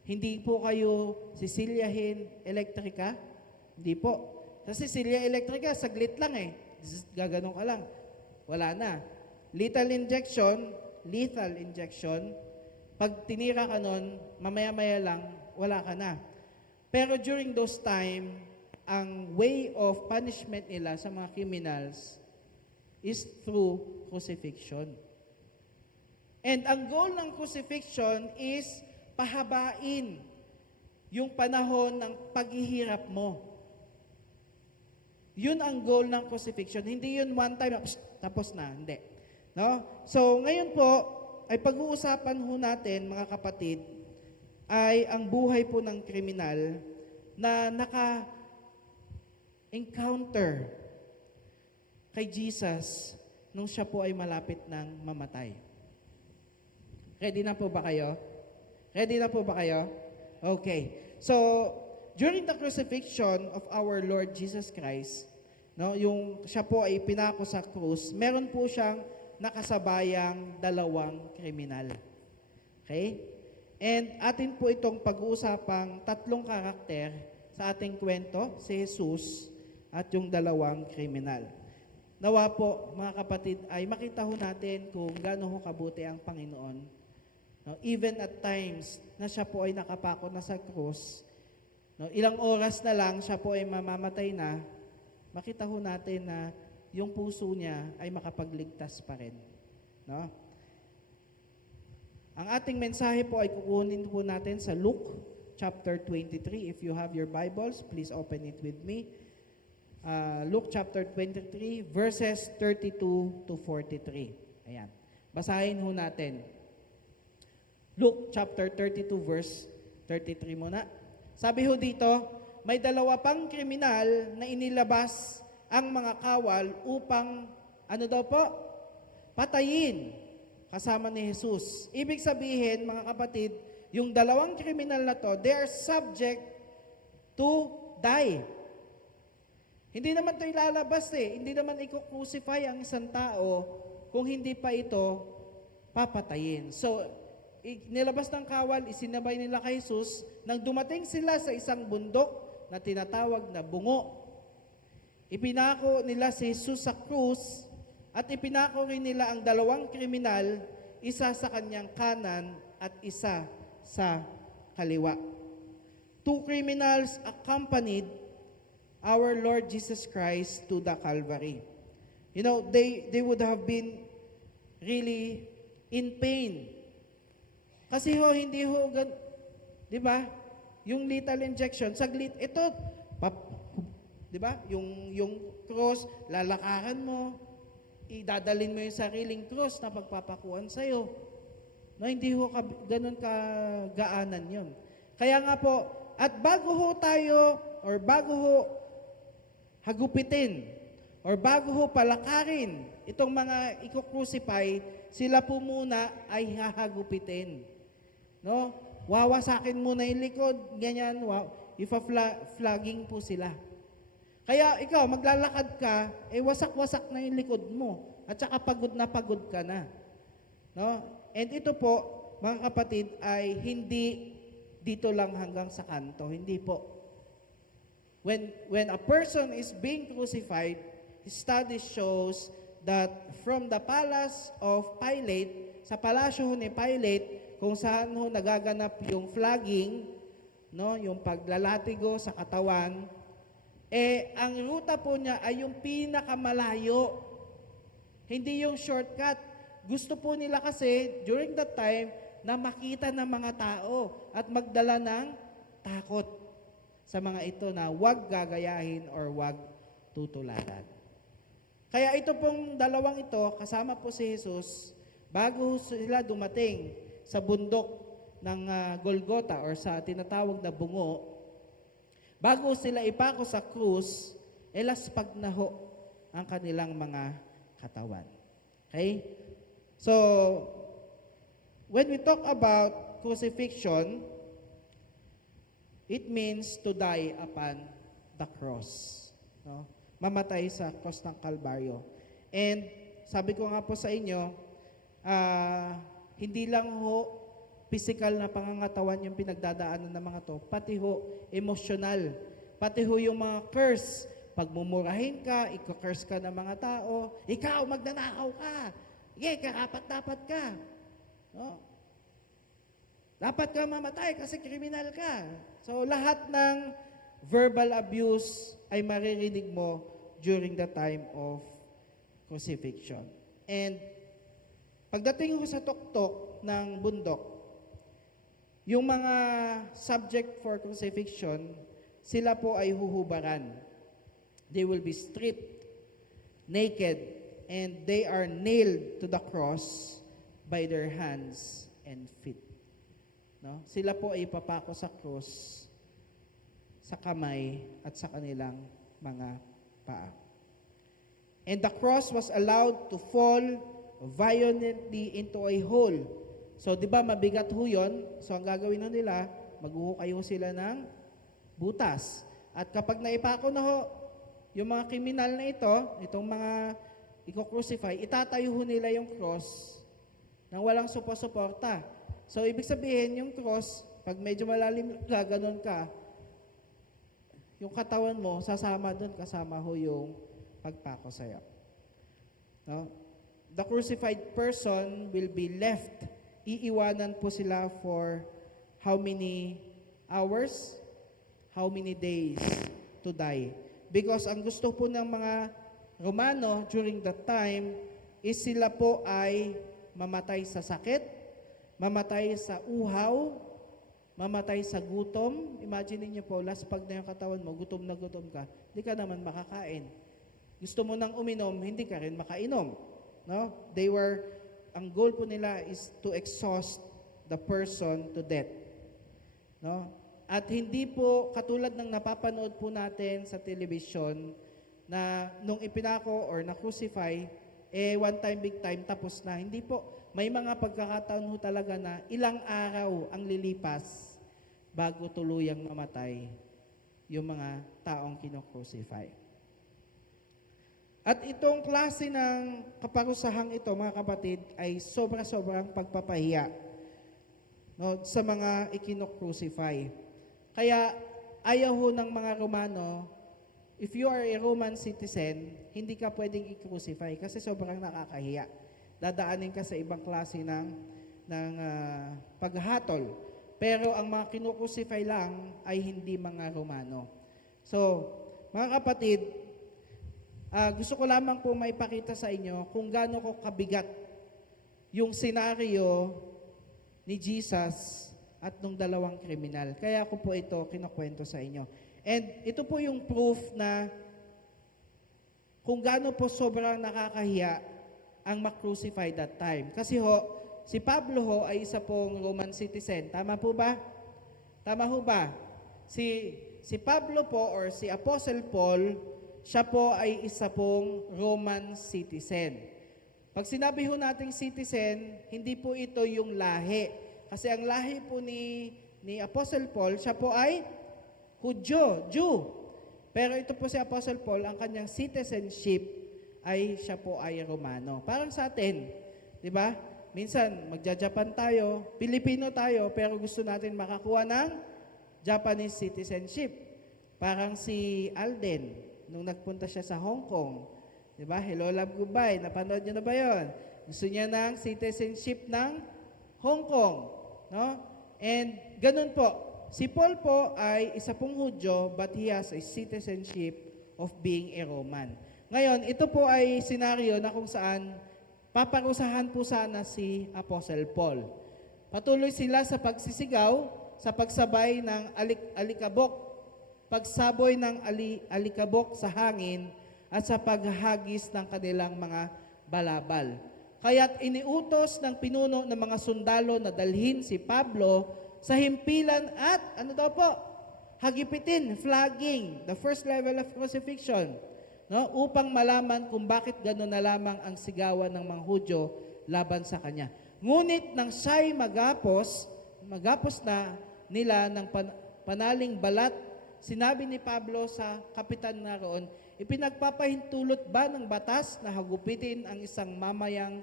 hindi po kayo sisilyahin elektrika? Hindi po. Kasi Silya Electrica, saglit lang eh. Gaganon ka lang. Wala na. Lethal injection, pag tinira ka nun, mamaya-maya lang, wala ka na. Pero during those time, ang way of punishment nila sa mga criminals is through crucifixion. And ang goal ng crucifixion is pahabain yung panahon ng paghihirap mo. Yun ang goal ng crucifixion. Hindi yun one time, tapos na. Hindi. No? So, ngayon po, ay pag-uusapan ho natin, mga kapatid, ay ang buhay po ng kriminal na naka-encounter kay Jesus nung siya po ay malapit ng mamatay. Ready na po ba kayo? Ready na po ba kayo? Okay. So, during the crucifixion of our Lord Jesus Christ, no, yung siya po ay pinako sa krus, meron po siyang nakasabayang dalawang kriminal. Okay? And atin po itong pag-uusapang tatlong karakter sa ating kwento, si Jesus at yung dalawang kriminal. Nawa po, mga kapatid, ay makita ho natin kung gaano ho kabuti ang Panginoon. No, even at times na siya po ay nakapako na sa krus, no, ilang oras na lang siya po ay mamamatay na, makita ho natin na yung puso niya ay makapagligtas pa rin. No? Ang ating mensahe po ay kukunin po natin sa Luke chapter 23. If you have your Bibles, please open it with me. Luke chapter 23, verses 32 to 43. Ayan. Basahin ho natin. Luke chapter 32, verse 33 muna. Sabi ho dito, may dalawa pang kriminal na inilabas ang mga kawal upang, ano daw po? Patayin kasama ni Jesus. Ibig sabihin, mga kapatid, yung dalawang kriminal na to, they are subject to die. Hindi naman ito ilalabas eh. Hindi naman i-crucify ang isang tao kung hindi pa ito papatayin. So, nilabas ng kawal, isinabay nila kay Jesus. Nang dumating sila sa isang bundok na tinatawag na bungo, ipinako nila si Jesus sa krus at ipinako rin nila ang dalawang kriminal, isa sa kanyang kanan at isa sa kaliwa. Two criminals accompanied our Lord Jesus Christ to the Calvary. You know, they would have been really in pain. Kasi hindi di ba? Yung lethal injection, saglit, ito, di ba? Yung cross, lalakaran mo, idadalin mo yung sariling cross na pagpapakuan sa'yo. No, hindi ganun kagaanan yun. Kaya nga po, at bago ho hagupitin, or bago ho palakarin itong mga i-crucify, sila po muna ay hahagupitin. No? Wawasakin muna yung likod, ganyan, ifa-flagging po sila. Kaya ikaw, maglalakad ka, wasak-wasak na yung likod mo. At saka pagod na pagod ka na. No? And ito po, mga kapatid, ay hindi dito lang hanggang sa kanto. Hindi po. When a person is being crucified, study shows that from the palace of Pilate, sa palasyo ni Pilate, kung saan ho nagaganap yung flagging, no, yung paglalatigo sa katawan, ang ruta po niya ay yung pinakamalayo. Hindi yung shortcut. Gusto po nila kasi, during that time, na makita ng mga tao at magdala ng takot sa mga ito na wag gagayahin or wag tutularan. Kaya ito pong dalawang ito, kasama po si Jesus, bago sila dumating sa bundok ng Golgotha or sa tinatawag na bungo, bago sila ipako sa krus, laspag na ho ang kanilang mga katawan. Okay? So, when we talk about crucifixion, it means to die upon the cross. No? Mamatay sa cross ng Kalbaryo. And sabi ko nga po sa inyo, hindi lang ho physical na pangangatawan yung pinagdadaanan ng mga to, pati ho emotional. Pati ho yung mga curse. Pagmumurahin ka, iko-curse ka ng mga tao, ikaw magnanakaw ka, karapat-dapat ka. No? Dapat ka mamatay kasi kriminal ka. So lahat ng verbal abuse ay maririnig mo during the time of crucifixion. And pagdating ko sa tuktok ng bundok, yung mga subject for crucifixion, sila po ay huhubaran. They will be stripped, naked, and they are nailed to the cross by their hands and feet. No? Sila po ay ipapako sa cross, sa kamay, at sa kanilang mga paa. And the cross was allowed to fall violently into a hole. So, di ba, mabigat ho yun. So, ang gagawin na nila, maghuhukay ho sila ng butas. At kapag naipako na ho, yung mga kriminal na ito, itong mga i-crucify, itatayo ho nila yung cross nang walang suporta. So, ibig sabihin, yung cross, pag medyo malalim, gaganon ka, yung katawan mo, sasama doon, kasama ho yung pagpako sa'yo. No? The crucified person will be left. Iiwanan po sila for how many hours? How many days to die? Because ang gusto po ng mga Romano during that time is sila po ay mamatay sa sakit, mamatay sa uhaw, mamatay sa gutom. Imagine niyo po, laspag na yung katawan mo, gutom na gutom ka, hindi ka naman makakain. Gusto mo nang uminom, hindi ka rin makainom. No? Ang goal po nila is to exhaust the person to death. No? At hindi po katulad ng napapanood po natin sa television na nung ipinako or na-crucify, one time, big time, tapos na. Hindi po. May mga pagkakataon ho talaga na ilang araw ang lilipas bago tuluyang mamatay yung mga taong kino-crucify. At itong klase ng kaparusahang ito, mga kapatid, ay sobra-sobrang pagpapahiya, no, sa mga ikino-crucify. Kaya ayaw ho ng mga Romano, if you are a Roman citizen, hindi ka pwedeng i-crucify kasi sobrang nakakahiya. Dadaanin ka sa ibang klase ng paghatol. Pero ang mga kinu-crucify lang ay hindi mga Romano. So, mga kapatid, gusto ko lamang po maipakita sa inyo kung gaano ko kabigat yung senaryo ni Jesus at nung dalawang kriminal. Kaya ko po ito kinukwento sa inyo. And ito po yung proof na kung gaano po sobrang nakakahiya ang ma-crucify that time. Kasi si Pablo ay isa pong Roman citizen. Tama po ba? Tama ho ba? Si Pablo po or si Apostle Paul, siya po ay isa pong Roman citizen. Pag sinabi ho nating citizen, hindi po ito yung lahi. Kasi ang lahi po ni Apostle Paul, siya po ay Hudyo, Jew. Pero ito po si Apostle Paul, ang kanyang citizenship ay siya po ay Romano. Parang sa atin, di ba? Minsan, magja-Japan tayo, Pilipino tayo, pero gusto natin makakuha ng Japanese citizenship. Parang si Alden, nung nagpunta siya sa Hong Kong, di ba? Hello, love, goodbye. Napanood niyo na ba yon? Gusto niya ng citizenship ng Hong Kong. No? And ganun po. Si Paul po ay isa pong Hudyo, but he has a citizenship of being a Roman. Ngayon, ito po ay senaryo na kung saan paparusahan po sana si Apostle Paul. Patuloy sila sa pagsisigaw, sa pagsabay ng alikabok, pagsaboy ng alikabok sa hangin, at sa paghahagis ng kanilang mga balabal. Kaya't iniutos ng pinuno ng mga sundalo na dalhin si Pablo sa himpilan at, ano daw po, hagipitin, flogging, the first level of crucifixion, no? Upang malaman kung bakit gano'n na lamang ang sigawan ng mga Hudyo laban sa kanya. Ngunit nang siya'y magapos na nila ng panaling balat, sinabi ni Pablo sa kapitan na roon, ipinagpapahintulot ba ng batas na hagupitin ang isang mamayan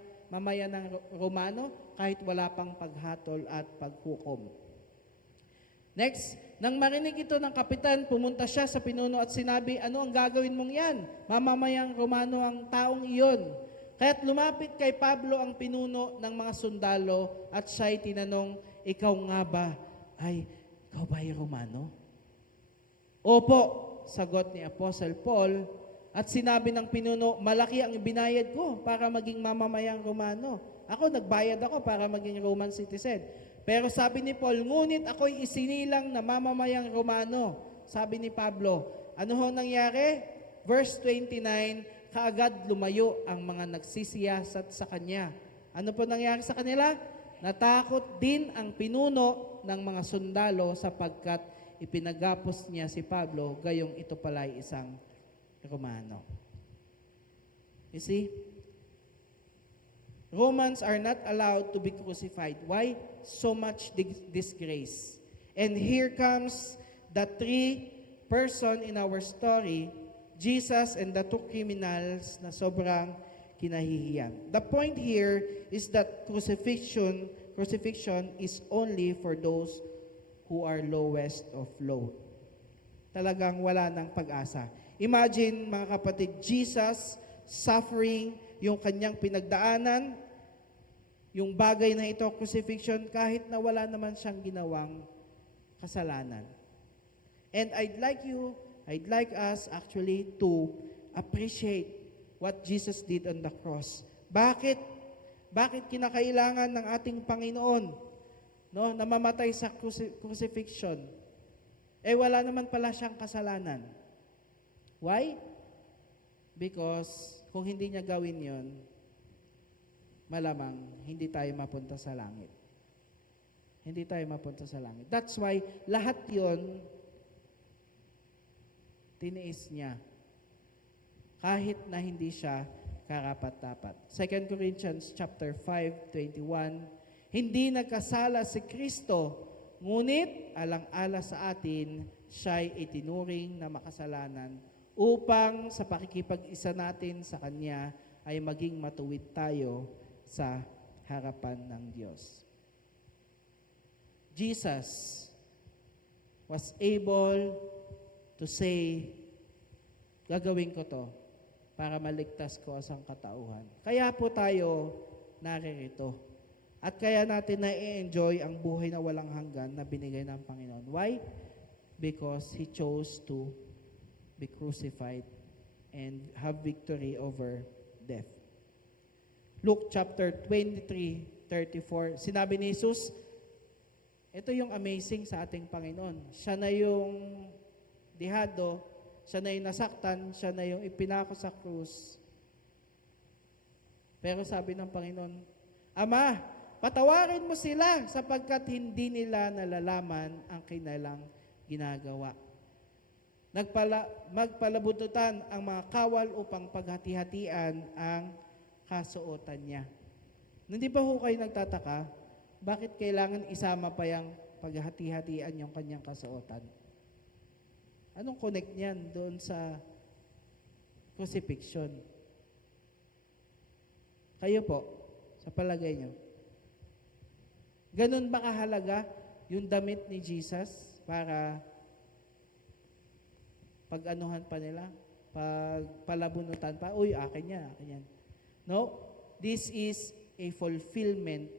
ng Romano kahit wala pang paghatol at paghukom? Next, nang marinig ito ng kapitan, pumunta siya sa pinuno at sinabi, ano ang gagawin mong yan? Mamamayang Romano ang taong iyon. Kaya't lumapit kay Pablo ang pinuno ng mga sundalo at siya'y tinanong, ikaw nga ba ay Romano? Opo, sagot ni Apostle Paul, at sinabi ng pinuno, malaki ang binayad ko para maging mamamayang Romano. Ako, nagbayad ako para maging Roman citizen. Pero sabi ni Paul, ngunit ako'y isinilang na mamamayang Romano. Sabi ni Pablo, ano ho nangyari? Verse 29, kaagad lumayo ang mga nagsisiyasat sa kanya. Ano po nangyari sa kanila? Natakot din ang pinuno ng mga sundalo sapagkat ipinagapos niya si Pablo, gayong ito pala ay isang Romano. You see? Romans are not allowed to be crucified. Why? So much disgrace. And here comes the three person in our story, Jesus and the two criminals na sobrang kinahihiyan. The point here is that crucifixion is only for those who are lowest of low. Talagang wala ng pag-asa. Imagine, mga kapatid, Jesus suffering, yung kanyang pinagdaanan, yung bagay na ito, crucifixion, kahit na wala naman siyang ginawang kasalanan. And I'd like us actually to appreciate what Jesus did on the cross. Bakit? Bakit kinakailangan ng ating Panginoon, no, na mamatay sa crucifixion? Wala naman pala siyang kasalanan. Why? Because kung hindi niya gawin yon, malamang hindi tayo mapunta sa langit. Hindi tayo mapunta sa langit. That's why lahat yon tiniis niya. Kahit na hindi siya karapat-dapat. 2 Corinthians chapter 5:21, hindi nagkasala si Kristo, ngunit alang-ala sa atin, siya'y itinuring na makasalanan upang sa pakikipag-isa natin sa Kanya ay maging matuwid tayo sa harapan ng Diyos. Jesus was able to say, gagawin ko to para maligtas ko ang katauhan. Kaya po tayo naririto. At kaya natin na-enjoy ang buhay na walang hanggan na binigay ng Panginoon. Why? Because He chose to be crucified and have victory over death. Luke chapter 23:34, sinabi ni Jesus, ito yung amazing sa ating Panginoon. Siya na yung dihado, siya na yung nasaktan, siya na yung ipinako sa krus. Pero sabi ng Panginoon, Ama, patawarin mo sila sapagkat hindi nila nalalaman ang kanilang ginagawa. Magpalabututan ang mga kawal upang paghati-hatian ang kasuotan niya. Hindi ba ho kayo nagtataka, bakit kailangan isama pa yung paghati-hatian yung kanyang kasuotan? Anong connect niyan doon sa crucifixion? Kayo po, sa palagay niyo, ganun ba kahalaga yung damit ni Jesus para pag-anuhan pa nila, palabunutan pa, uy, akin yan. No, this is a fulfillment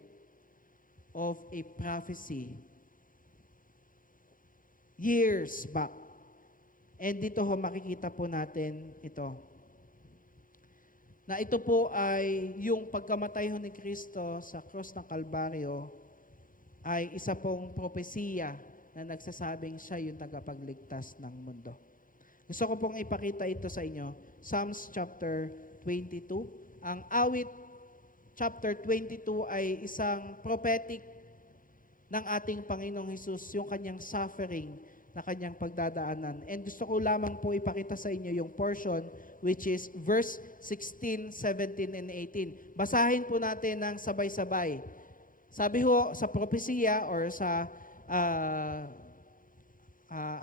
of a prophecy years back. And dito ho makikita po natin ito. Na ito po ay yung pagkamatay ho ni Kristo sa krus ng Kalbaryo ay isa pong propesiya na nagsasabing siya yung tagapagligtas ng mundo. Gusto ko pong ipakita ito sa inyo. Psalms chapter 22. Ang awit chapter 22 ay isang prophetic ng ating Panginoong Hesus, yung kanyang suffering na kanyang pagdadaanan. And gusto ko lamang po ipakita sa inyo yung portion which is verse 16, 17, and 18. Basahin po natin ng sabay-sabay. Sabi ho sa propesiya or sa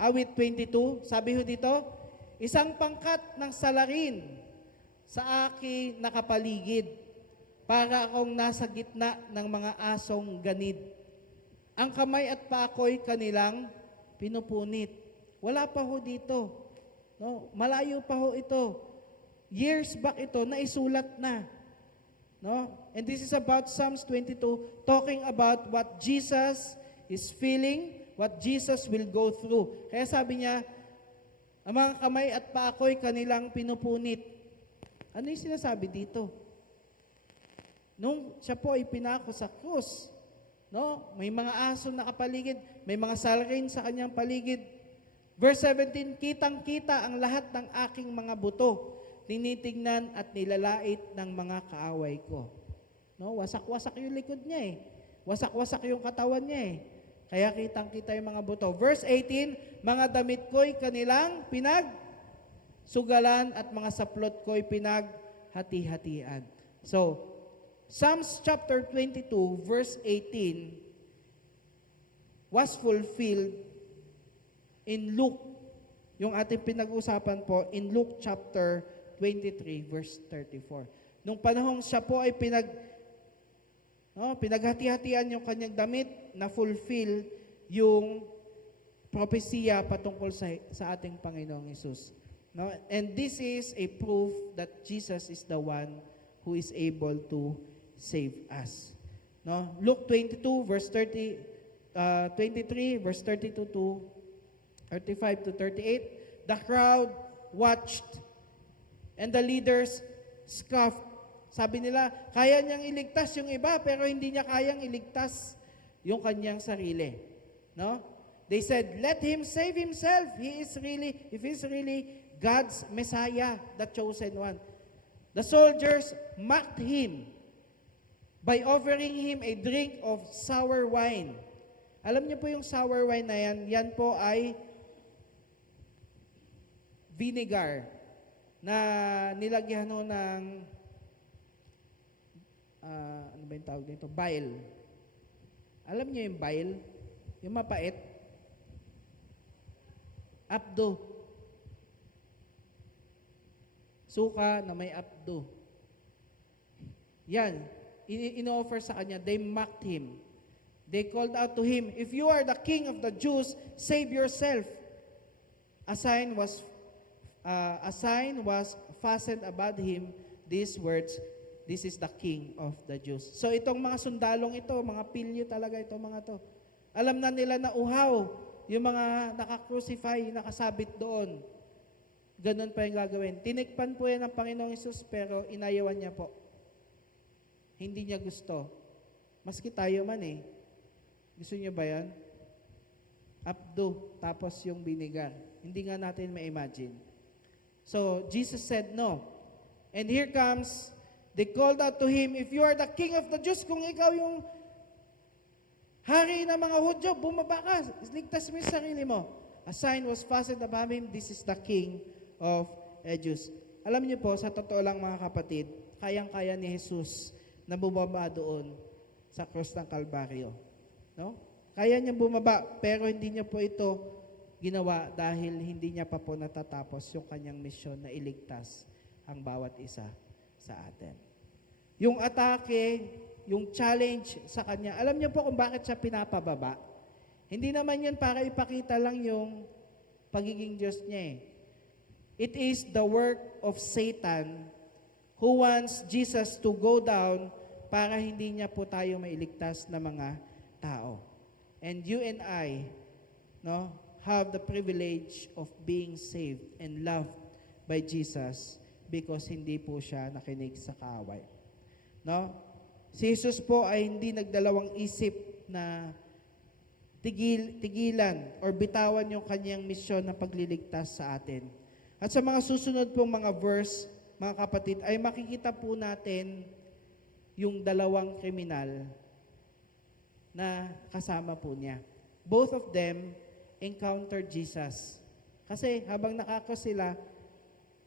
awit 22, sabi ho dito, isang pangkat ng salarin sa aking nakapaligid, para akong nasa gitna ng mga asong ganid. Ang kamay at pako'y kanilang pinupunit. Wala pa ho dito. No? Malayo pa ho ito. Years back ito, naisulat na. No? And this is about Psalms 22, talking about what Jesus is feeling, what Jesus will go through. Kaya sabi niya, ang mga kamay at pako'y kanilang pinupunit. Ano yung sinasabi dito? Nung siya po ay pinako sa krus, no? May mga aso nakapaligid, may mga salarin sa kanyang paligid. Verse 17, kitang-kita ang lahat ng aking mga buto, tinitingnan at nilalait ng mga kaaway ko. No? Wasak-wasak yung likod niya eh. Wasak-wasak yung katawan niya eh. Kaya kitang-kita yung mga buto. Verse 18, mga damit ko'y kanilang pinagsugalan at mga saplot ko'y pinaghati-hatian. So, Psalms chapter 22 verse 18 was fulfilled in Luke. Yung ating pinag-usapan po in Luke chapter 23 verse 34. Nung panahong siya po ay pinaghati-hatian yung kanyang damit, na fulfill yung propesiya patungkol sa ating Panginoong Hesus. No? And this is a proof that Jesus is the one who is able to save us. No? Luke 22 verse 23 verse 32 to 35 to 38. The crowd watched and the leaders scoffed. Sabi nila, kaya niyang iligtas yung iba pero hindi niya kayang iligtas yung kanyang sarili. No? They said, let him save himself. If he's really God's Messiah, the chosen one. The soldiers mocked him by offering him a drink of sour wine. Alam niyo po yung sour wine na yan po ay vinegar na nilagyan ho ng ano ba yung tawag dito? Bile. Alam niyo yung bile? Yung mapait? Apdo. Suka na may apdo. Yan. In-offer sa kanya, they mocked him. They called out to him, if you are the king of the Jews, save yourself. A sign was fastened about him, these words, this is the king of the Jews. So itong mga sundalong ito, mga pilyo talaga ito mga to. Alam na nila na uhaw, yung mga naka-crucify, nakasabit doon. Ganun pa yung gagawin. Tinikpan po yan ng Panginoong Hesus, pero inayawan niya po. Hindi niya gusto. Maski tayo man eh. Gusto niyo ba yan? Apdo, tapos yung vinegar. Hindi nga natin ma-imagine. So, Jesus said no. And here comes, they called out to him, if you are the king of the Jews, kung ikaw yung hari ng mga Hudyo, bumaba ka, ligtas mo yung sarili mo. A sign was fastened above him, this is the king of the Jews. Alam niyo po, sa totoo lang mga kapatid, kayang-kaya ni Jesus na bumaba doon sa cross ng Kalbaryo. No? Kaya niyang bumaba, pero hindi niya po ito ginawa dahil hindi niya pa po natatapos yung kanyang misyon na iligtas ang bawat isa sa atin. Yung atake, yung challenge sa kanya, alam niyo po kung bakit siya pinapababa? Hindi naman yun para ipakita lang yung pagiging Diyos niya eh. It is the work of Satan who wants Jesus to go down para hindi niya po tayo mailigtas na mga tao. And you and I, no, have the privilege of being saved and loved by Jesus because hindi po siya nakinig sa kaaway. No? Si Jesus po ay hindi nagdalawang isip na tigilan or bitawan yung kanyang misyon na pagliligtas sa atin. At sa mga susunod pong mga verse, mga kapatid, ay makikita po natin yung dalawang kriminal na kasama po niya. Both of them encountered Jesus. Kasi habang nakakos sila,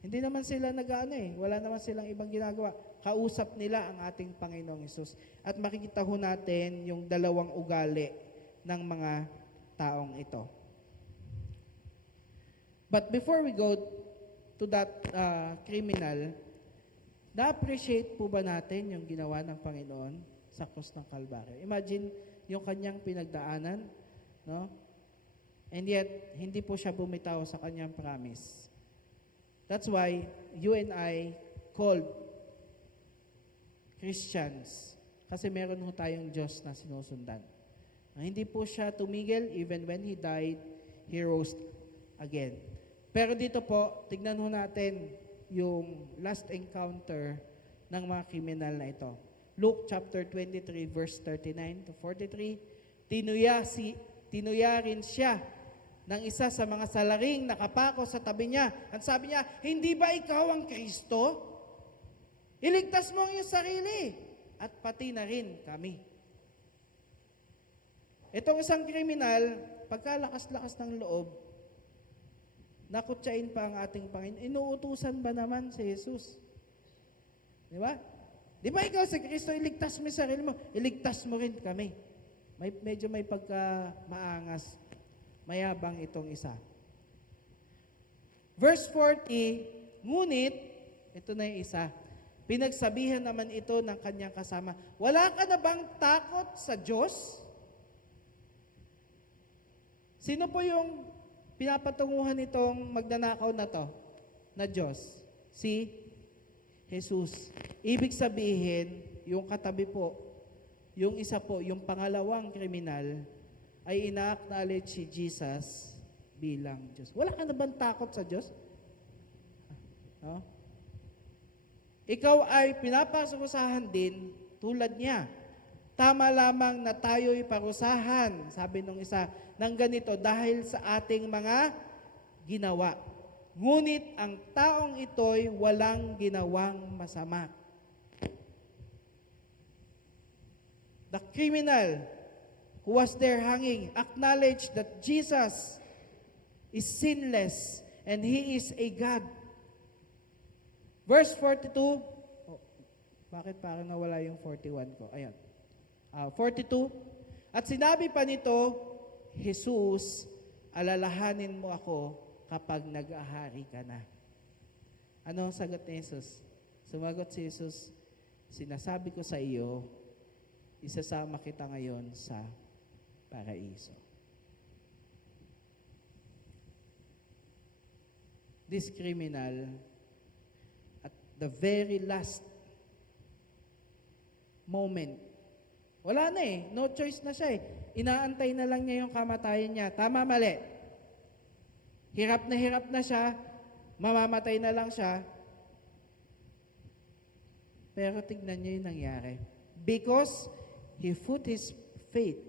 hindi naman sila wala naman silang ibang ginagawa. Kausap nila ang ating Panginoong Hesus. At makikita ho natin yung dalawang ugali ng mga taong ito. But before we go to that criminal, na-appreciate po ba natin yung ginawa ng Panginoon sa krus ng Kalbaryo? Imagine yung kanyang pinagdaanan, no? And yet, hindi po siya bumitaw sa kanyang promise. That's why you and I called Christians. Kasi meron ho tayong Diyos na sinusundan. Hindi po siya tumigil, even when He died, He rose again. Pero dito po, tignan ho natin yung last encounter ng mga kriminal na ito. Luke chapter 23, verse 39 to 43, tinuya rin siya ng isa sa mga salaring nakapako sa tabi niya. At sabi niya, hindi ba ikaw ang Kristo? Iligtas mo ang iyong sarili at pati na rin kami. Itong isang kriminal, pagkalakas-lakas ng loob, nakutsain pa ang ating Panginoon. Inuutusan ba naman si Jesus? Di ba? Di ba ikaw si Kristo, iligtas mo yung sarili mo, iligtas mo rin kami. Medyo may pagka-maangas, mayabang itong isa. Verse 40, ngunit, ito na yung isa, pinagsabihan naman ito ng kanyang kasama, wala ka na bang takot sa Diyos? Sino po yung pinapatunguhan itong magnanakaw na to, na Diyos? Si Jesus. Ibig sabihin, yung katabi po, yung isa po, yung pangalawang kriminal, ay ina-acknowledge si Jesus bilang Diyos. Wala ka na bang takot sa Diyos? No? Ikaw ay pinapasakusahan din tulad niya. Tama lamang na tayo'y parusahan, sabi nung isa, ng ganito dahil sa ating mga ginawa. Ngunit ang taong ito'y walang ginawang masama. The criminal who was there hanging acknowledged that Jesus is sinless and He is a God. Verse 42, bakit parang nawala yung 41 ko? Ayan. 42, at sinabi pa nito, Jesus, alalahanin mo ako kapag nag-ahari ka na. Ano ang sagot ni Jesus? Sumagot si Jesus, sinasabi ko sa iyo, isasama kita ngayon sa paraiso. This criminal, at the very last moment, wala na eh, no choice na siya eh. Inaantay na lang niya yung kamatayan niya. Tama, mali. Hirap na siya, mamamatay na lang siya. Pero tignan niyo yung nangyari. Because he put his faith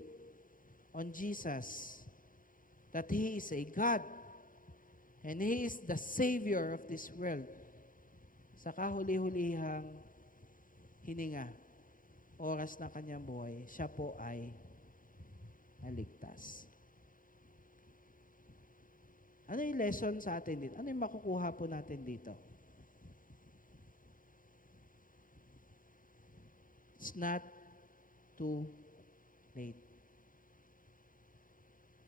on Jesus, that He is a God, and He is the Savior of this world. Sa kahuli-hulihang hininga, oras ng kanyang buhay, siya po ay naligtas. Ano yung lesson sa atin dito? Ano yung makukuha po natin dito? not too late.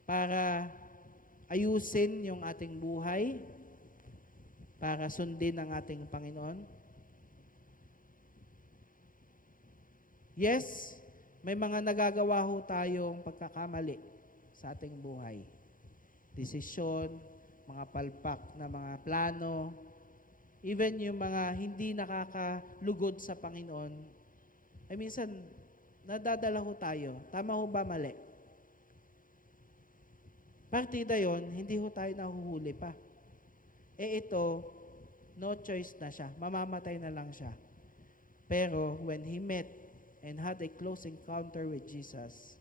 Para ayusin yung ating buhay, para sundin ang ating Panginoon. Yes, may mga nagagawa ho tayong pagkakamali sa ating buhay. Desisyon, mga palpak na mga plano, even yung mga hindi nakakalugod sa Panginoon, ay minsan, nadadala ho tayo. Tama ho ba mali? Partida yon, hindi ho tayo nahuhuli pa. Ito, no choice na siya. Mamamatay na lang siya. Pero when he met and had a close encounter with Jesus,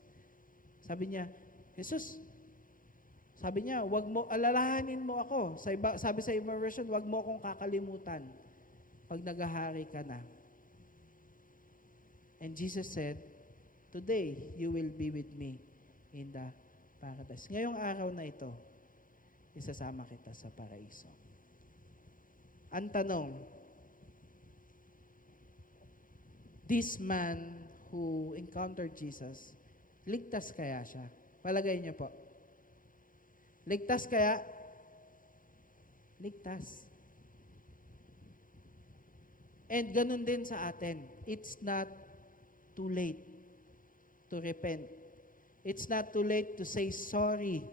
sabi niya, Jesus, sabi niya, wag mo, alalahanin mo ako. Sabi sa ibang version, wag mo akong kakalimutan pag naghahari ka na. And Jesus said, today you will be with me in the paradise. Ngayong araw na ito, isasama kita sa paraiso. Ang tanong, this man who encountered Jesus, ligtas kaya siya? Palagay niyo po. Ligtas kaya? Ligtas. And ganun din sa atin. It's not too late to repent. It's not too late to say sorry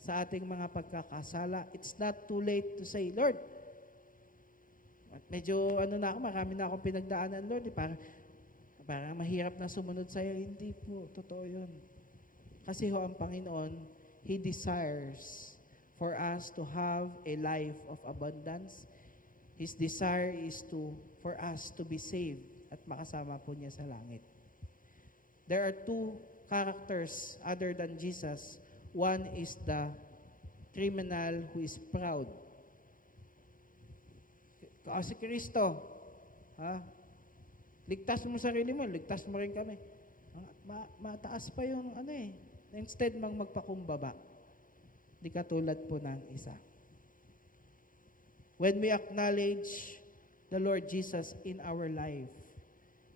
sa ating mga pagkakasala. It's not too late to say, Lord, medyo marami na akong pinagdaanan, Lord. Parang mahirap na sumunod sa'yo. Hindi po, totoo yun. Kasi ho ang Panginoon, He desires for us to have a life of abundance. His desire is for us to be saved at makasama po niya sa langit. There are two characters other than Jesus. One is the criminal who is proud. Si Kristo, ligtas mo sarili mo, ligtas mo rin kami. Mataas pa yung instead magpakumbaba. Di katulad po ng isa. When we acknowledge the Lord Jesus in our life,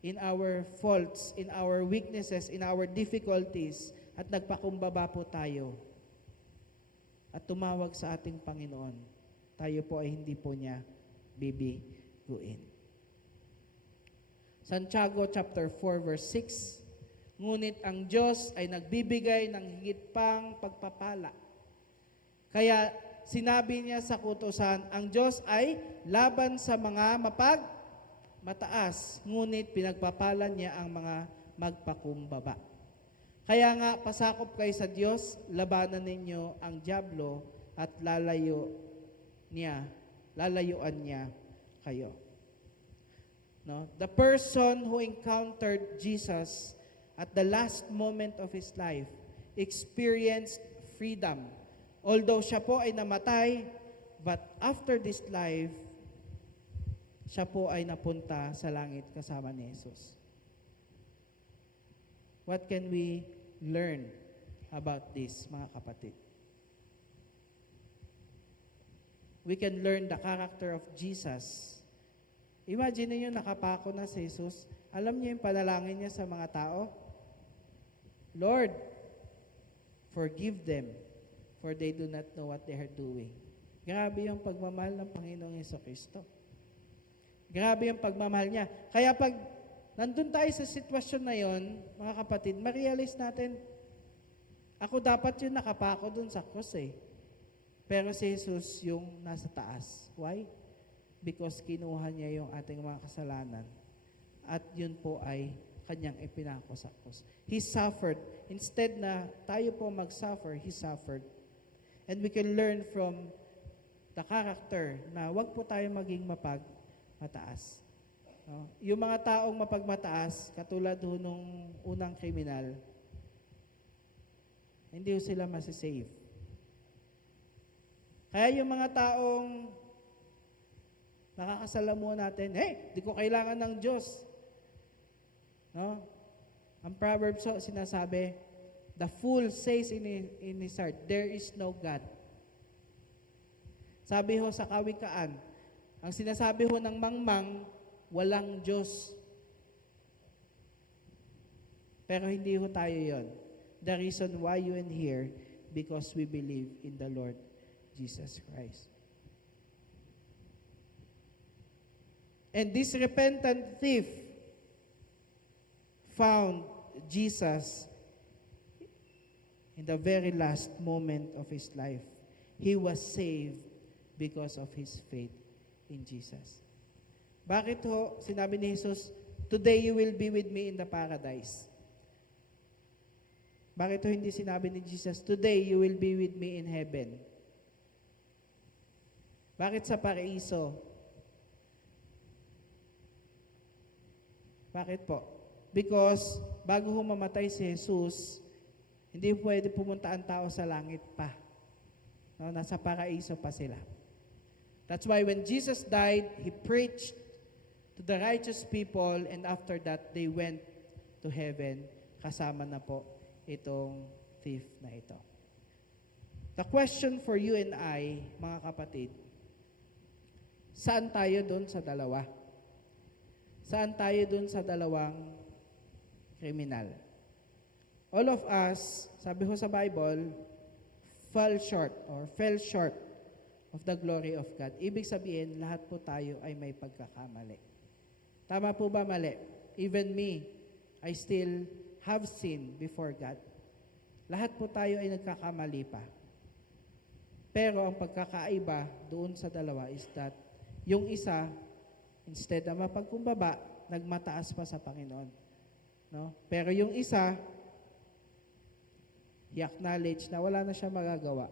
in our faults, in our weaknesses, in our difficulties, at nagpakumbaba po tayo, at tumawag sa ating Panginoon, tayo po ay hindi po niya bibiguin. Santiago chapter 4 verse 6, ngunit ang Diyos ay nagbibigay ng higit pang pagpapala. Kaya sinabi niya sa kutusan, ang Diyos ay laban sa mga mataas, ngunit pinagpapala niya ang mga magpakumbaba. Kaya nga, pasakop kayo sa Diyos, labanan ninyo ang dyablo at lalayuan niya kayo. No? The person who encountered Jesus at the last moment of his life experienced freedom. Although siya po ay namatay, but after this life, siya po ay napunta sa langit kasama ni Jesus. What can we learn about this, mga kapatid? We can learn the character of Jesus. Imagine niyo nakapako na si Jesus. Alam niyo yung panalangin niya sa mga tao? Lord, forgive them, for they do not know what they are doing. Grabe yung pagmamahal ng Panginoong Jesucristo. Grabe yung pagmamahal niya. Kaya pag nandun tayo sa sitwasyon na yon, mga kapatid, ma-realize natin, ako dapat yung nakapako dun sa krus eh. Pero si Jesus yung nasa taas. Why? Because kinuha niya yung ating mga kasalanan. At yun po ay kanyang ipinako sa krus. He suffered. Instead na tayo po mag-suffer, He suffered. And we can learn from the character na wag po tayo maging mataas. No? Yung mga taong mapagmataas, katulad nung unang kriminal, hindi sila masisave. Kaya yung mga taong nakakasalamuhan natin, di ko kailangan ng Diyos. No? Ang Proverbs sinasabi, the fool says in his heart, there is no God. Sabi ho sa Kawikaan, ang sinasabi ho ng mangmang, walang Diyos. Pero hindi ho tayo yon. The reason why you and here, because we believe in the Lord Jesus Christ. And this repentant thief found Jesus in the very last moment of his life. He was saved because of his faith in Jesus. Bakit ho sinabi ni Jesus, "Today you will be with me in the paradise"? Bakit ho hindi sinabi ni Jesus, "Today you will be with me in heaven"? Bakit sa paraiso? Bakit po? Because bago ho mamatay si Jesus, hindi pwede pumunta ang tao sa langit pa. No, nasa paraiso pa sila. That's why when Jesus died, He preached to the righteous people, and after that, they went to heaven. Kasama na po itong thief na ito. The question for you and I, mga kapatid, saan tayo doon sa dalawa? Saan tayo doon sa dalawang kriminal? All of us, sabi ho sa Bible, fell short of the glory of God. Ibig sabihin, lahat po tayo ay may pagkakamali. Tama po ba mali? Even me, I still have sinned before God. Lahat po tayo ay nagkakamali pa. Pero ang pagkakaiba doon sa dalawa is that yung isa, instead na mapagkumbaba, nagmataas pa sa Panginoon. No? Pero yung isa, i-acknowledge na wala na siya magagawa.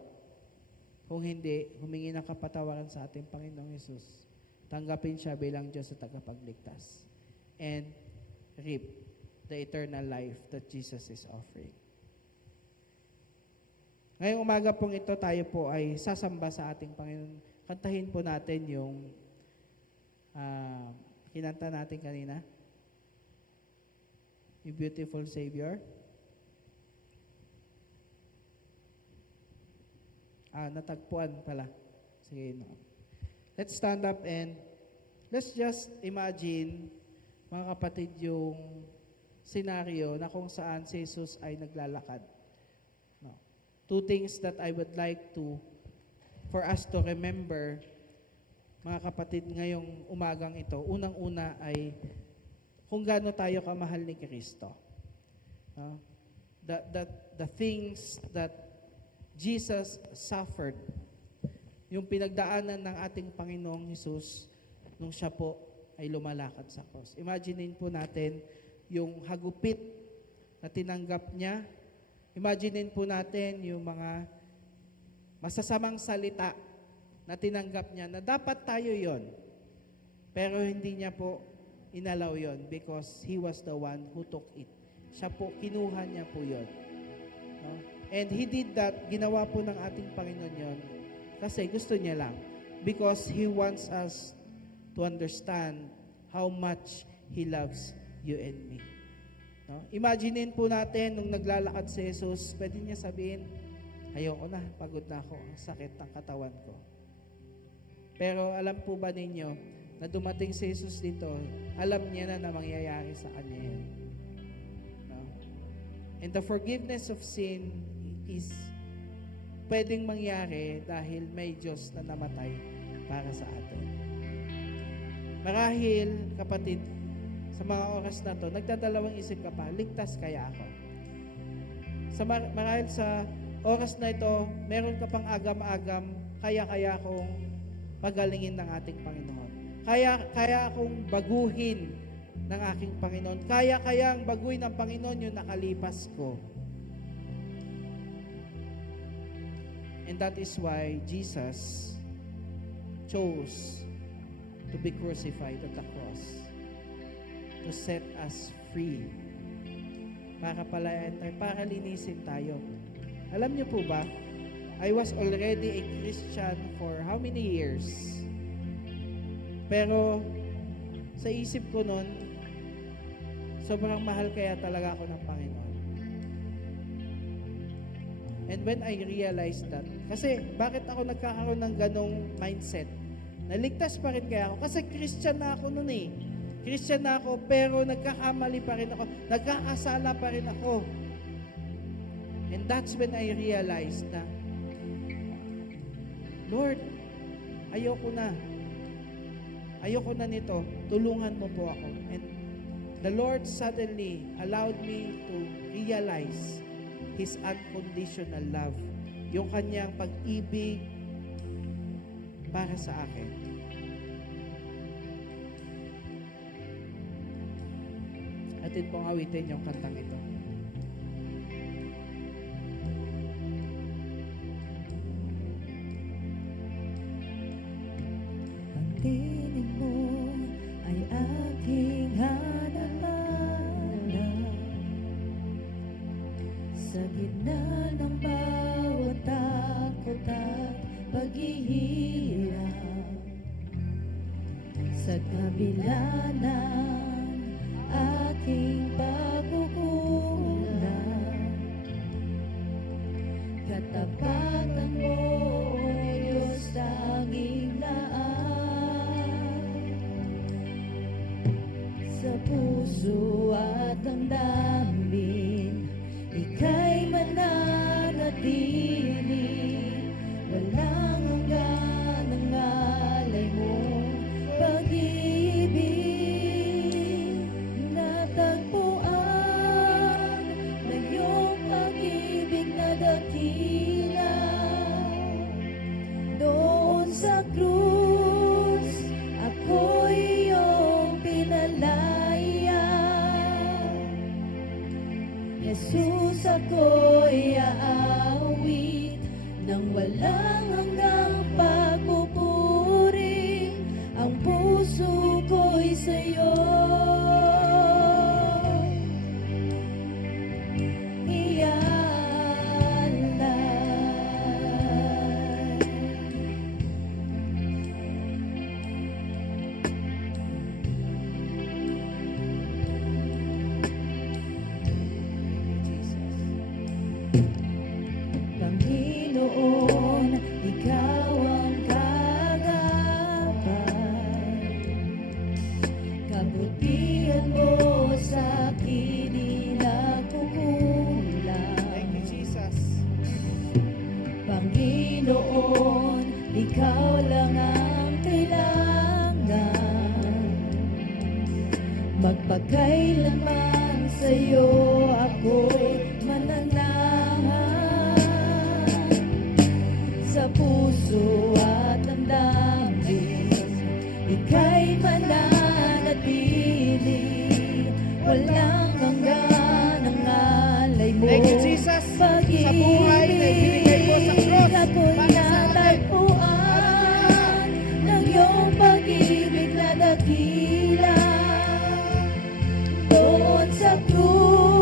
Kung hindi, humingi ng kapatawaran sa ating Panginoong Hesus. Tanggapin siya bilang Diyos at tagapagligtas. And reap the eternal life that Jesus is offering. Ngayong umaga pong ito, tayo po ay sasamba sa ating Panginoon. Kantahin po natin yung kinanta natin kanina. Yung Beautiful Savior. Natagpuan pala. Sige, no. Let's stand up and let's just imagine, mga kapatid, yung scenario na kung saan si Jesus ay naglalakad. No. Two things that I would like for us to remember, mga kapatid, ngayong umagang ito. Unang-una ay kung gaano tayo kamahal ni Kristo. No? The things that Jesus suffered, yung pinagdaanan ng ating Panginoong Hesus nung siya po ay lumalakad sa cross. Imaginein po natin yung hagupit na tinanggap niya. Imaginein po natin yung mga masasamang salita na tinanggap niya na dapat tayo yon. Pero hindi niya po inalaw yon because He was the one who took it. Siya po, kinuha niya po yon. No? And He did that, ginawa po ng ating Panginoon yon kasi gusto niya lang. Because He wants us to understand how much He loves you and me. No? Imaginein po natin nung naglalakad si Jesus, pwede niya sabihin, ayoko na, pagod na ako, ang sakit ng katawan ko. Pero alam po ba ninyo, na dumating si Jesus dito, alam niya na mangyayari sa kanya yan. No? And the forgiveness of sin is pwedeng mangyari dahil may Diyos na namatay para sa atin. Marahil, kapatid, sa mga oras na to, nagdadalawang isip ka pa, ligtas kaya ako? Marahil sa oras na ito, meron ka pang agam-agam, kaya kong pagalingin ng ating Panginoon. Kaya akong baguhin ng aking Panginoon. Kayang baguhin ng Panginoon yung nakalipas ko. And that is why Jesus chose to be crucified at the cross to set us free. Para palayan tayo, para linisin tayo. Alam niyo po ba, I was already a Christian for how many years? Pero sa isip ko noon, sobrang mahal kaya talaga ako ng Panginoon. And when I realized that, kasi bakit ako nagkakaroon ng ganong mindset? Naligtas pa rin kaya ako? Kasi Christian na ako noon eh. Christian na ako, pero nagkakamali pa rin ako. Nagkakasala pa rin ako. And that's when I realized na, Lord, ayoko na. Ayoko na nito. Tulungan mo po ako. And the Lord suddenly allowed me to realize His unconditional love. Yung kanyang pag-ibig para sa akin. Atin pong awitin yung kantang ito. Ang tinig mo ay aking hanap-hanap. Sa gitna ng bawat takot at paghihirap, sa kabila ng aking pagkukulang, katapatan mo, O Diyos, tanging laan. Sa puso at damdamin, ika'y mananatili. Walang hanggan ang alay mong pag-ibig. Natagpuan ng iyong pag-ibig na dakila. Doon sa krus, ako'y iyong pinalaya. Jesus, ako'y aawit ng walang hanggang pagpupuri. Ang puso ko'y sa'yo ialay. Panginoon, Ikaw ang kagapay. Kabutihan mo sa akin di nakukulang. Thank you, Jesus. Panginoon, Ikaw lang ang kailangan. Magpakailanman sa'yo ako'y mananahan. Sa puso at ang damdamin, ika'y mananatili. Walang hanggan ang alay mo. Thank you, Jesus, sa buhay na ibinigay mo sa cross Ako'y para sa atin. natagpuan ng iyong pag-ibig na dakila. Doon sa krus,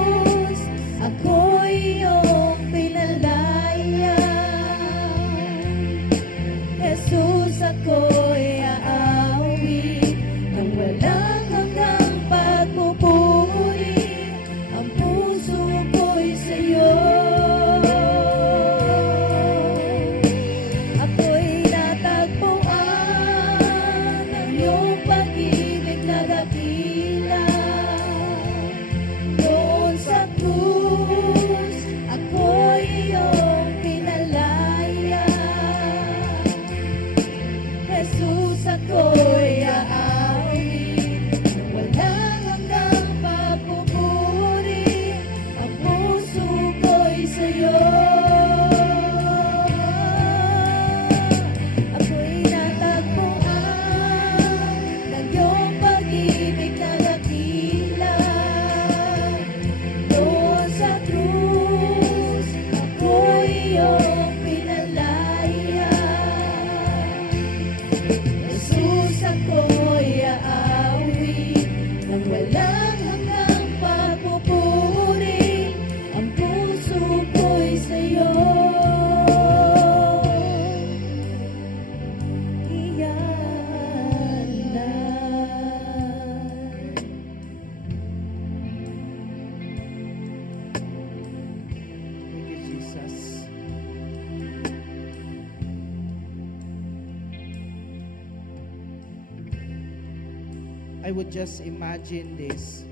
I would just imagine this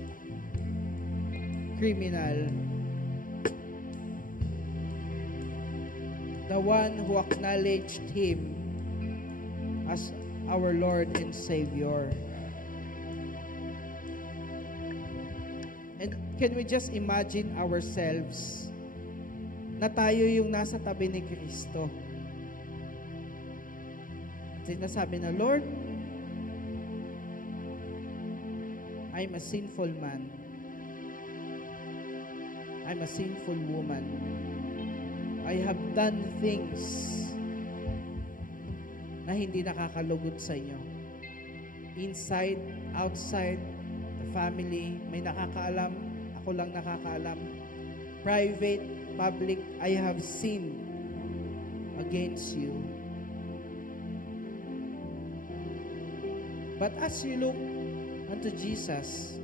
criminal, the one who acknowledged him as our Lord and Savior. And can we just imagine ourselves na tayo yung nasa tabi ni Kristo? Sinasabi na, Lord, I'm a sinful man. I'm a sinful woman. I have done things na hindi nakakalugod sa inyo. Inside, outside, the family, may nakakaalam, ako lang nakakaalam. Private, public, I have sinned against you. But as you look unto Jesus,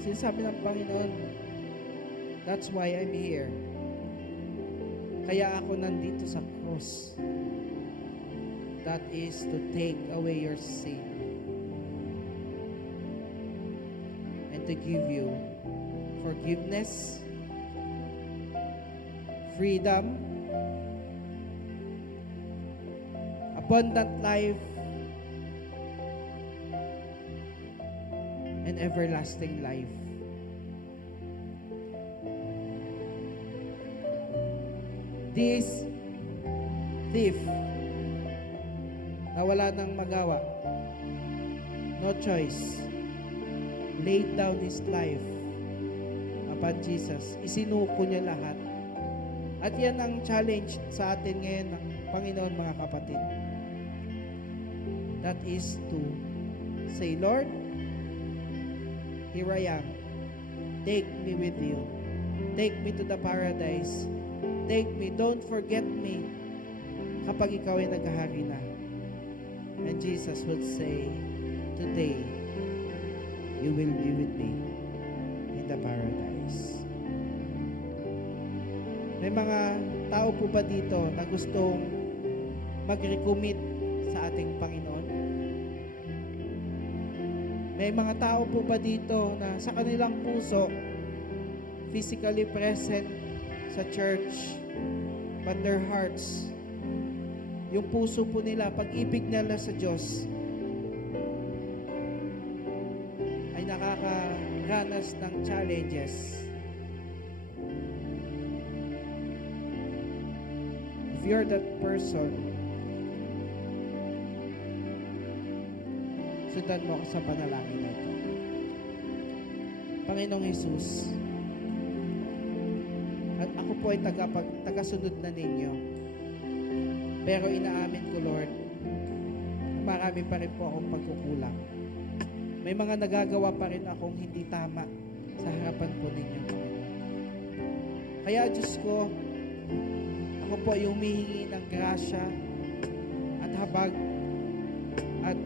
sinasabi ng Panginoon, that's why I'm here. Kaya ako nandito sa cross. That is to take away your sin and to give you forgiveness, freedom, abundant life, and everlasting life. This thief na wala nang magawa, no choice, laid down his life upon Jesus. Isinuko niya lahat. At yan ang challenge sa atin ngayon ng Panginoon, mga kapatid. That is to say, Lord, here I am. Take me with you. Take me to the paradise. Take me. Don't forget me kapag ikaw ay naghahari na. And Jesus would say, today, you will be with me in the paradise. May mga tao po ba dito na gustong mag-recommit sa ating Panginoon? May mga tao po ba dito na sa kanilang puso, physically present sa church, but their hearts, yung puso po nila, pag-ibig nila sa Diyos, ay nakakaranas ng challenges. If you're that person, sundan mo ako sa panalangin na ito. Panginoong Jesus, at ako po ay tagasunod na ninyo. Pero inaamin ko, Lord, na marami pa rin po akong pagkukulang. May mga nagagawa pa rin akong hindi tama sa harapan po ninyo, Panginoon. Kaya, Diyos ko, ako po ay humihingi ng grasya at habag at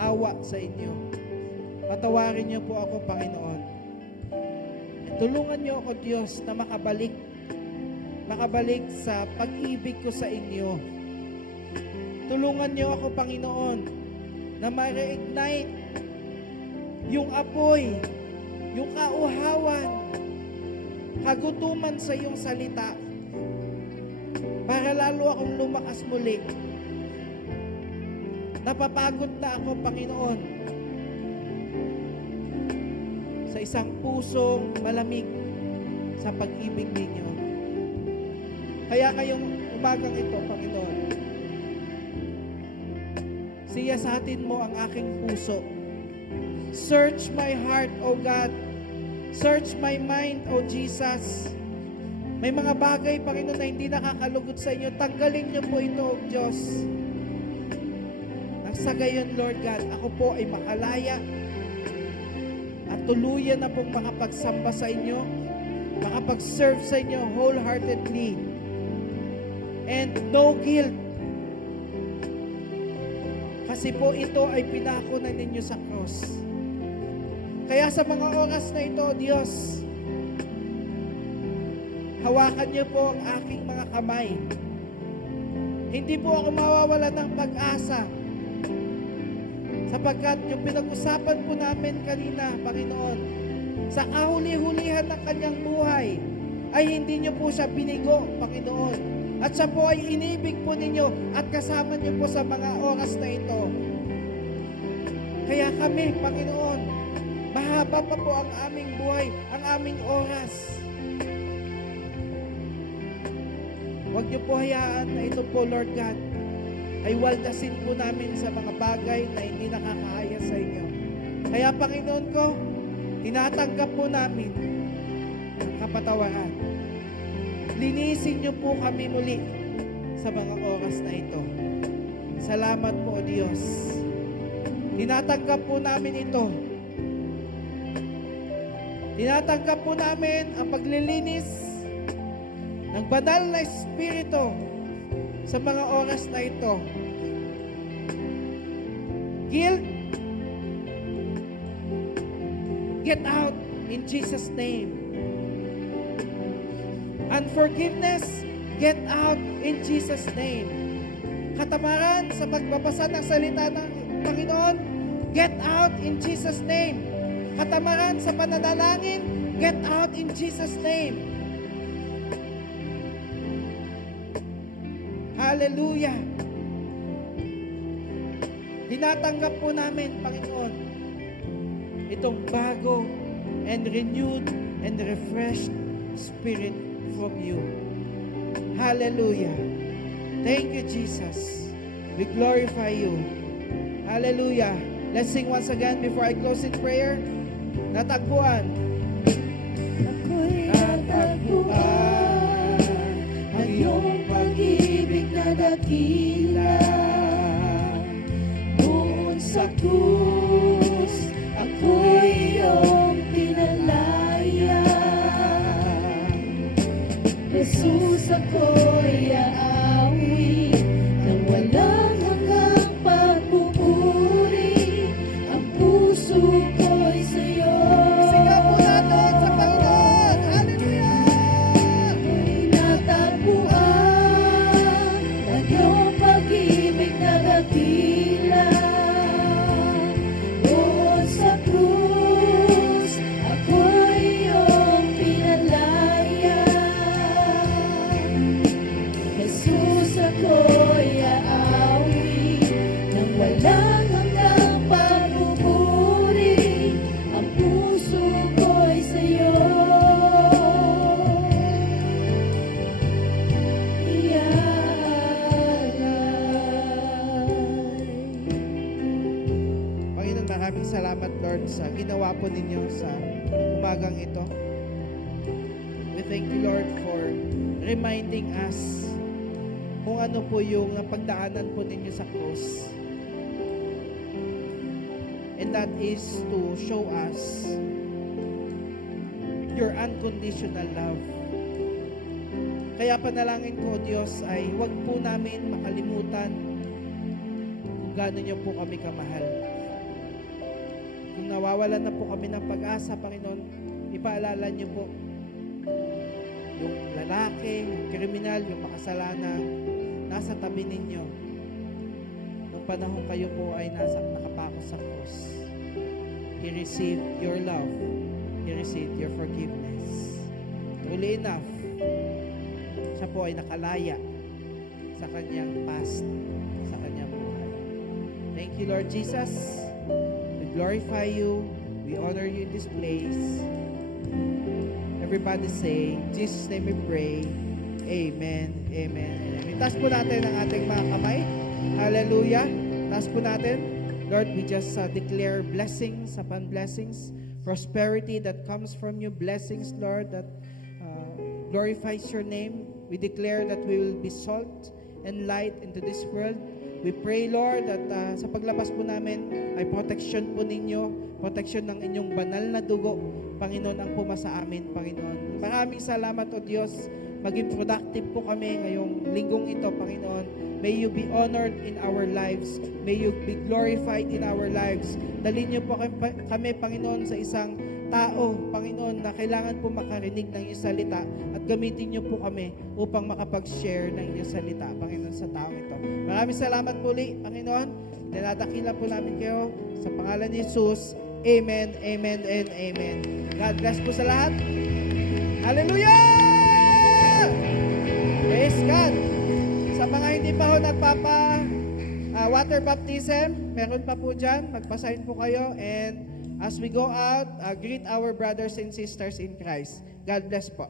awa sa inyo. Patawarin niyo po ako, Panginoon. At tulungan niyo ako, Diyos, na makabalik sa pag-ibig ko sa inyo. Tulungan niyo ako, Panginoon, na ma-reignite yung apoy, yung kauhawan, kagutuman sa iyong salita, para lalo akong lumakas muli. Napapagod na ako, Panginoon, sa isang pusong malamig sa pag-ibig ninyo. Kaya kayong umagang ito, Panginoon, siyasatin mo ang aking puso. Search my heart, O God. Search my mind, O Jesus. May mga bagay, Panginoon, na hindi nakakalugod sa inyo. Tanggalin niyo po ito, O Diyos. Nang sa gayon, Lord God, ako po ay makalaya at tuluyan na pong makapagsamba sa inyo, makapag-serve sa inyo wholeheartedly. And no guilt. Kasi po ito ay pinako na ninyo sa cross. Kaya sa mga oras na ito, Diyos, hawakan niyo po ang aking mga kamay. Hindi po ako mawawala ng pag-asa. Sapagkat yung pinag-usapan po namin kanina, Panginoon, sa kahuli-hulihan ng kanyang buhay, ay hindi niyo po siya binigo, Panginoon. At siya po ay inibig po ninyo at kasama niyo po sa mga oras na ito. Kaya kami, Panginoon, mahaba pa po ang aming buhay, ang aming oras. Huwag niyo po hayaan na ito po, Lord God, ay waldasin po namin sa mga bagay na hindi nakakahaya sa inyo. Kaya, Panginoon ko, tinatanggap po namin ang kapatawaran. Linisin niyo po kami muli sa mga oras na ito. Salamat po, O Diyos. Tinatanggap po namin ito. Tinatanggap po namin ang paglilinis ng banal na Espiritu sa mga oras na ito. Guilt, get out in Jesus' name. Unforgiveness, get out in Jesus' name. Katamaran sa pagbabasa ng salita ng Panginoon, get out in Jesus' name. Katamaran sa pananalangin, get out in Jesus' name. Hallelujah. Tinatanggap po namin, Panginoon, itong bago and renewed and refreshed spirit from you. Hallelujah. Thank you, Jesus. We glorify you. Hallelujah. Let's sing once again before I close in prayer. Natagpuan. Ako'y natagpuan ang iyong pag-ibig na dakila. Doon sa krus, ako'y iyong pinalaya. Jesus, ako'y aawi ng walang hanggang pagpupuri. Ang puso ko'y sa'yo. Sigaw po natin sa Panginoon. Hallelujah! Ako'y natagpuan ang iyong pag-ibig na dakila. Doon sa krus, ako'y iyong pinalaya. Jesus, ako'y aawi ng walang hanggang pagpupuri. Ang puso ko'y sa'yo iaalay. Panginoon, maraming salamat, Lord, sa ginawa po ninyo sa umagang ito. We thank you, Lord, for reminding us kung ano po yung napagdaanan po ninyo sa krus. And that is to show us your unconditional love. Kaya panalangin ko, O Diyos, ay huwag po namin makalimutan kung gaano niyo po kami kamahal. Kung nawawalan na po kami ng pag-asa, Panginoon, ipaalala niyo po yung lalaki, yung kriminal, yung makasalanan, nasa tabi ninyo. Nung panahon kayo po ay nakapako sa cross. He received your love. He received your forgiveness. Truly enough, siya po ay nakalaya sa kanyang past, sa kanyang buhay. Thank you, Lord Jesus. We glorify you. We honor you in this place. Everybody say, in Jesus' name we pray. Amen. Amen. Amen. Taas po natin ang ating mga kamay. Hallelujah. Taas po natin. Lord, we just declare blessings upon blessings. Prosperity that comes from you. Blessings, Lord, that glorifies your name. We declare that we will be salt and light into this world. We pray, Lord, that sa paglabas po namin ay protection po ninyo, protection ng inyong banal na dugo, Panginoon, ang pumasa amin, Panginoon. Maraming salamat, O Diyos. Maging productive po kami ngayong linggong ito, Panginoon. May you be honored in our lives. May you be glorified in our lives. Dalhin niyo po kami, Panginoon, sa isang tao, Panginoon, na kailangan po makarinig ng iyong salita at gamitin niyo po kami upang makapag-share ng iyong salita, Panginoon, sa taong ito. Maraming salamat po ulit, Panginoon. Dinadakila po namin kayo sa pangalan ni Jesus. Amen, amen, and amen. God bless po sa lahat. Hallelujah! Praise God! Sa mga hindi pa ho water baptism, meron pa po dyan. Magpasign po kayo. And as we go out, greet our brothers and sisters in Christ. God bless po.